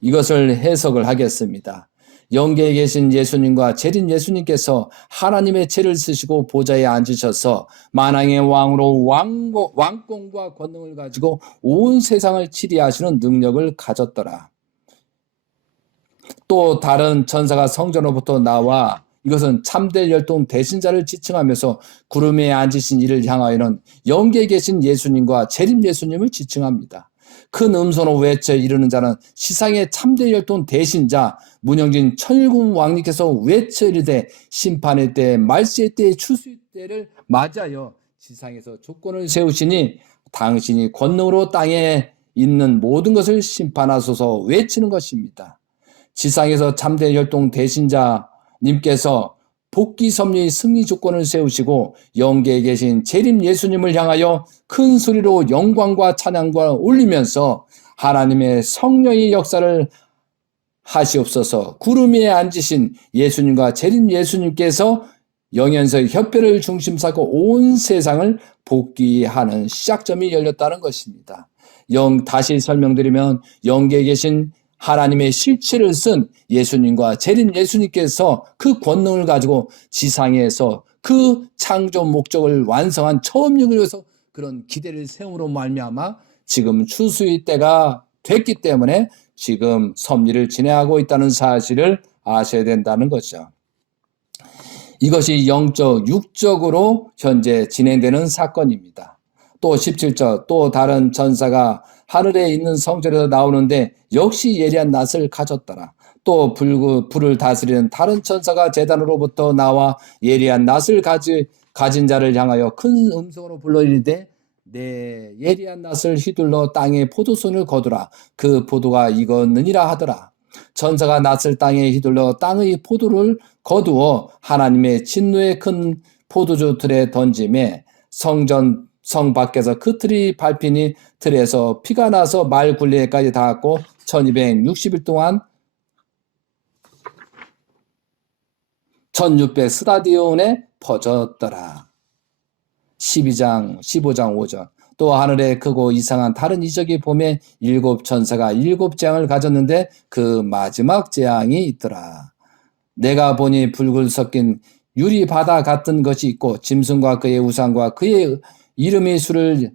이것을 해석을 하겠습니다. 영계에 계신 예수님과 재림 예수님께서 하나님의 죄를 쓰시고 보좌에 앉으셔서 만왕의 왕으로 왕권과 권능을 가지고 온 세상을 치리하시는 능력을 가졌더라. 또 다른 천사가 성전으로부터 나와 이것은 참될 혈통 대신자를 지칭하면서 구름 위에 앉으신 이를 향하여는 영계에 계신 예수님과 재림 예수님을 지칭합니다. 큰 음소로 외쳐 이르는 자는 시상의 참될 혈통 대신자 문영진 천일국 왕님께서 외쳐 이르되 심판의 때 말세의 때 추수의 때를 맞이하여 지상에서 조건을 세우시니 당신이 권능으로 땅에 있는 모든 것을 심판하소서 외치는 것입니다. 지상에서 참된 혈통 대신자님께서 복귀 섭리의 승리 조건을 세우시고 영계에 계신 재림 예수님을 향하여 큰 소리로 영광과 찬양과 올리면서 하나님의 성령의 역사를 하시옵소서. 구름 위에 앉으신 예수님과 재림 예수님께서 영연서의 협회를 중심 삼고 온 세상을 복귀하는 시작점이 열렸다는 것입니다. 다시 설명드리면 영계에 계신 하나님의 실체를 쓴 예수님과 재림 예수님께서 그 권능을 가지고 지상에서 그 창조 목적을 완성한 처음역을 위해서 그런 기대를 세움으로 말미암아 지금 추수의 때가 됐기 때문에 지금 섭리를 진행하고 있다는 사실을 아셔야 된다는 거죠. 이것이 영적, 육적으로 현재 진행되는 사건입니다. 또 17절, 또 다른 전사가 하늘에 있는 성전에서 나오는데 역시 예리한 낫을 가졌더라. 또 불을 다스리는 다른 천사가 제단으로부터 나와 예리한 낫을 가진 자를 향하여 큰 음성으로 불러 이르되 내 예리한 낫을 휘둘러 땅에 포도송을 거두라. 그 포도가 익었느니라 하더라. 천사가 낫을 땅에 휘둘러 땅의 포도를 거두어 하나님의 진노의 큰 포도주 틀에 던짐에 성 밖에서 그 틀이 밟히니 틀에서 피가 나서 말 굴레까지 닿았고 1260일 동안 1600 스타디온에 퍼졌더라. 15장 5절. 또 하늘에 크고 이상한 다른 이적이 봄에 7 천사가 7 재앙을 가졌는데 그 마지막 재앙이 있더라. 내가 보니 붉을 섞인 유리 바다 같은 것이 있고 짐승과 그의 우상과 그의 이름의 수를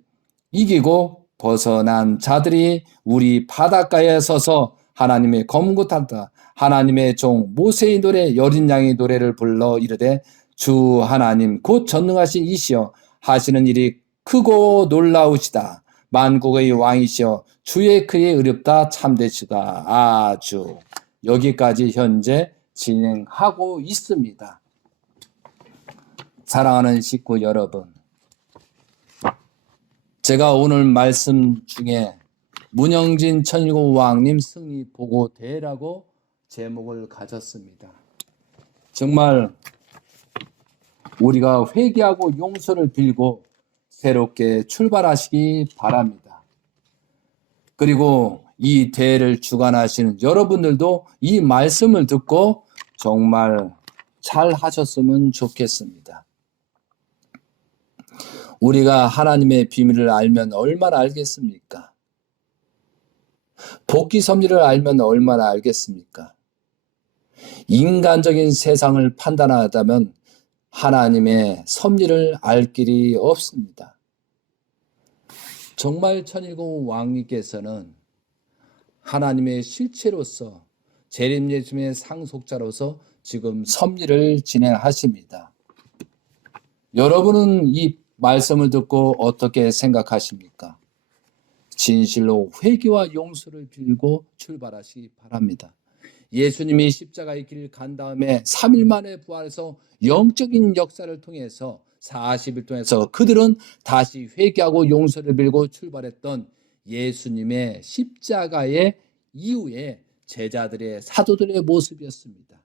이기고 벗어난 자들이 우리 바닷가에 서서 하나님의 검은 곳 한다. 하나님의 종 모세의 노래 여린 양의 노래를 불러 이르되 주 하나님 곧 전능하신 이시여 하시는 일이 크고 놀라우시다. 만국의 왕이시여 주의 크에 의롭다 참되시다. 아주 여기까지 현재 진행하고 있습니다. 사랑하는 식구 여러분, 제가 오늘 말씀 중에 문영진 천일국 왕님 승리 보고 대라고 제목을 가졌습니다. 정말 우리가 회개하고 용서를 빌고 새롭게 출발하시기 바랍니다. 그리고 이 대회를 주관하시는 여러분들도 이 말씀을 듣고 정말 잘 하셨으면 좋겠습니다. 우리가 하나님의 비밀을 알면 얼마나 알겠습니까? 복귀 섭리를 알면 얼마나 알겠습니까? 인간적인 세상을 판단하다면 하나님의 섭리를 알 길이 없습니다. 정말 천일공 왕님께서는 하나님의 실체로서 재림 예수님의 상속자로서 지금 섭리를 진행하십니다. 여러분은 이 말씀을 듣고 어떻게 생각하십니까? 진실로 회개와 용서를 빌고 출발하시기 바랍니다. 예수님이 십자가의 길을 간 다음에 3일 만에 부활해서 영적인 역사를 통해서 40일 통해서 그들은 다시 회개하고 용서를 빌고 출발했던 예수님의 십자가의 이후에 제자들의 사도들의 모습이었습니다.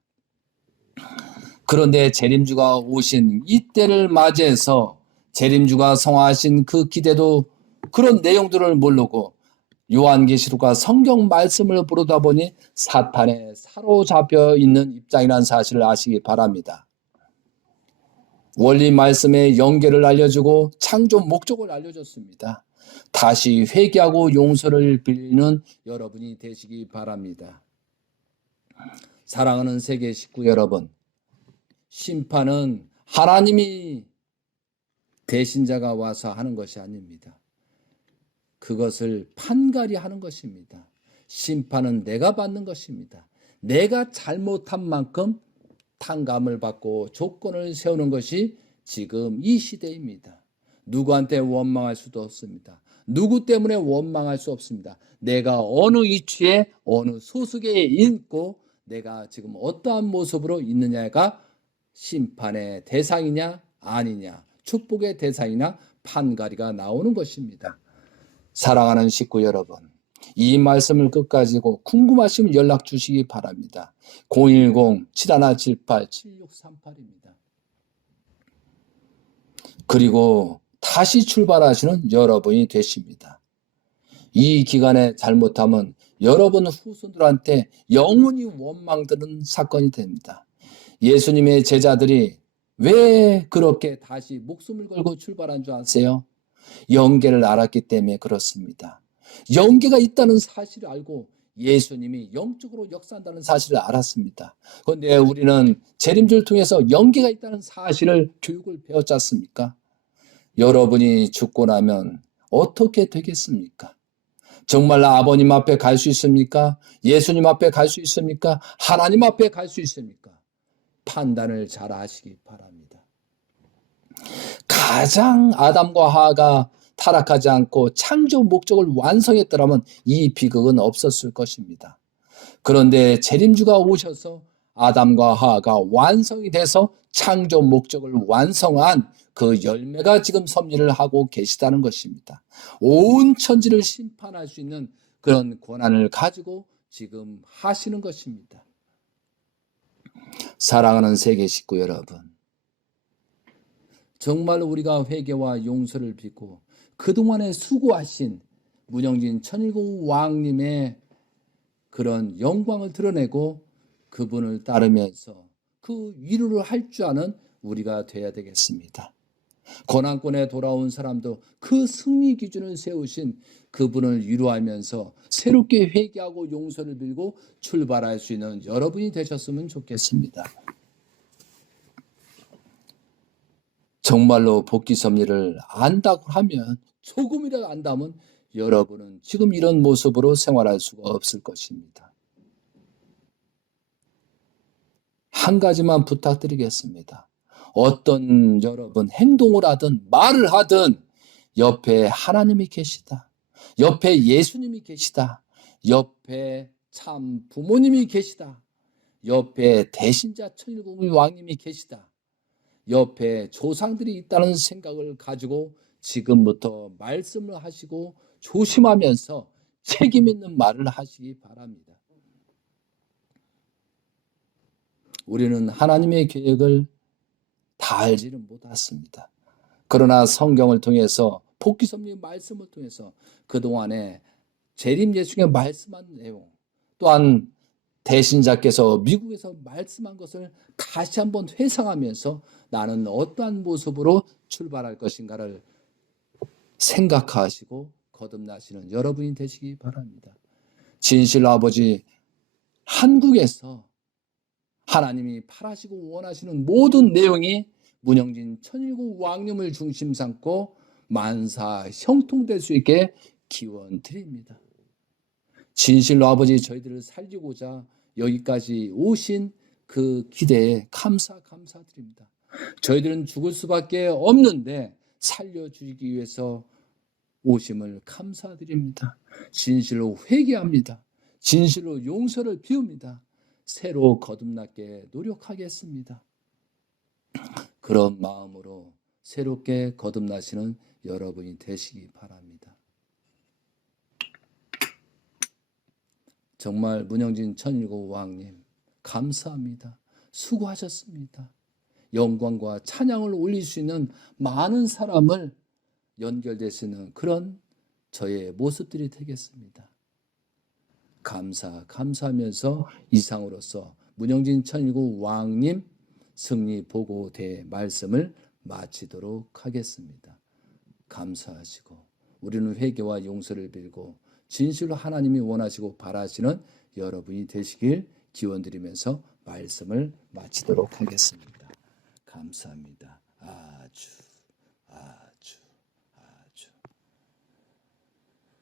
그런데 재림주가 오신 이때를 맞이해서 재림주가 성화하신 그 기대도 그런 내용들을 모르고 요한계시록과 성경 말씀을 부르다 보니 사탄에 사로잡혀 있는 입장이라는 사실을 아시기 바랍니다. 원리 말씀의 연계를 알려주고 창조 목적을 알려줬습니다. 다시 회개하고 용서를 빌리는 여러분이 되시기 바랍니다. 사랑하는 세계 식구 여러분, 심판은 하나님이 대신자가 와서 하는 것이 아닙니다. 그것을 판가리 하는 것입니다. 심판은 내가 받는 것입니다. 내가 잘못한 만큼 탕감을 받고 조건을 세우는 것이 지금 이 시대입니다. 누구한테 원망할 수도 없습니다. 누구 때문에 원망할 수 없습니다. 내가 어느 위치에 어느 소속에 있고 내가 지금 어떠한 모습으로 있느냐가 심판의 대상이냐 아니냐, 축복의 대상이냐 판가리가 나오는 것입니다. 사랑하는 식구 여러분, 이 말씀을 끝까지 궁금하시면 연락 주시기 바랍니다. 010-7178-7638입니다. 그리고 다시 출발하시는 여러분이 되십니다. 이 기간에 잘못하면 여러분 후손들한테 영원히 원망되는 사건이 됩니다. 예수님의 제자들이 왜 그렇게 다시 목숨을 걸고 출발한 줄 아세요? 영계를 알았기 때문에 그렇습니다. 영계가 있다는 사실을 알고 예수님이 영적으로 역사한다는 사실을 알았습니다. 그런데 우리는 재림주를 통해서 영계가 있다는 사실을 교육을 배웠지 않습니까? 여러분이 죽고 나면 어떻게 되겠습니까? 정말 아버님 앞에 갈 수 있습니까? 예수님 앞에 갈 수 있습니까? 하나님 앞에 갈 수 있습니까? 판단을 잘 하시기 바랍니다. 가장 아담과 하와가 타락하지 않고 창조 목적을 완성했더라면 이 비극은 없었을 것입니다. 그런데 재림주가 오셔서 아담과 하와가 완성이 돼서 창조 목적을 완성한 그 열매가 지금 섭리를 하고 계시다는 것입니다. 온 천지를 심판할 수 있는 그런 권한을 가지고 지금 하시는 것입니다. 사랑하는 세계 식구 여러분, 정말 우리가 회개와 용서를 빚고 그동안에 수고하신 문영진 천일공 왕님의 그런 영광을 드러내고 그분을 따르면서 그 위로를 할 줄 아는 우리가 되어야 되겠습니다. 고난권에 돌아온 사람도 그 승리 기준을 세우신 그분을 위로하면서 새롭게 회개하고 용서를 빌고 출발할 수 있는 여러분이 되셨으면 좋겠습니다. 정말로 복귀 섭리를 안다고 하면, 조금이라도 안다면 여러분은 지금 이런 모습으로 생활할 수가 없을 것입니다. 한 가지만 부탁드리겠습니다. 어떤 여러분 행동을 하든 말을 하든 옆에 하나님이 계시다, 옆에 예수님이 계시다, 옆에 참 부모님이 계시다, 옆에 대신자 천일공 왕님이 계시다, 옆에 조상들이 있다는 생각을 가지고 지금부터 말씀을 하시고 조심하면서 책임 있는 말을 하시기 바랍니다. 우리는 하나님의 계획을 다 알지는 못했습니다. 그러나 성경을 통해서 복귀 섭리 말씀을 통해서 그동안에 재림 예수님의 말씀한 내용, 또한 대신자께서 미국에서 말씀한 것을 다시 한번 회상하면서 나는 어떠한 모습으로 출발할 것인가를 생각하시고 거듭나시는 여러분이 되시기 바랍니다. 진실 아버지, 한국에서 하나님이 바라시고 원하시는 모든 내용이 문영진 천일국 왕님을 중심 삼고 만사 형통될 수 있게 기원 드립니다. 진실로 아버지 저희들을 살리고자 여기까지 오신 그 기대에 감사드립니다. 저희들은 죽을 수밖에 없는데 살려주기 위해서 오심을 감사드립니다. 진실로 회개합니다. 진실로 용서를 비웁니다. 새로 거듭나게 노력하겠습니다. 그런 마음으로 새롭게 거듭나시는 여러분이 되시기 바랍니다. 정말 문영진 천일국 왕님 감사합니다. 수고하셨습니다. 영광과 찬양을 올릴 수 있는 많은 사람을 연결되시는 그런 저의 모습들이 되겠습니다. 감사하면서 이상으로서 문영진 천일국 왕님 승리 보고대 말씀을 마치도록 하겠습니다. 감사하시고 우리는 회개와 용서를 빌고 진실로 하나님이 원하시고 바라시는 여러분이 되시길 기원드리면서 말씀을 마치도록 하겠습니다. 감사합니다. 아주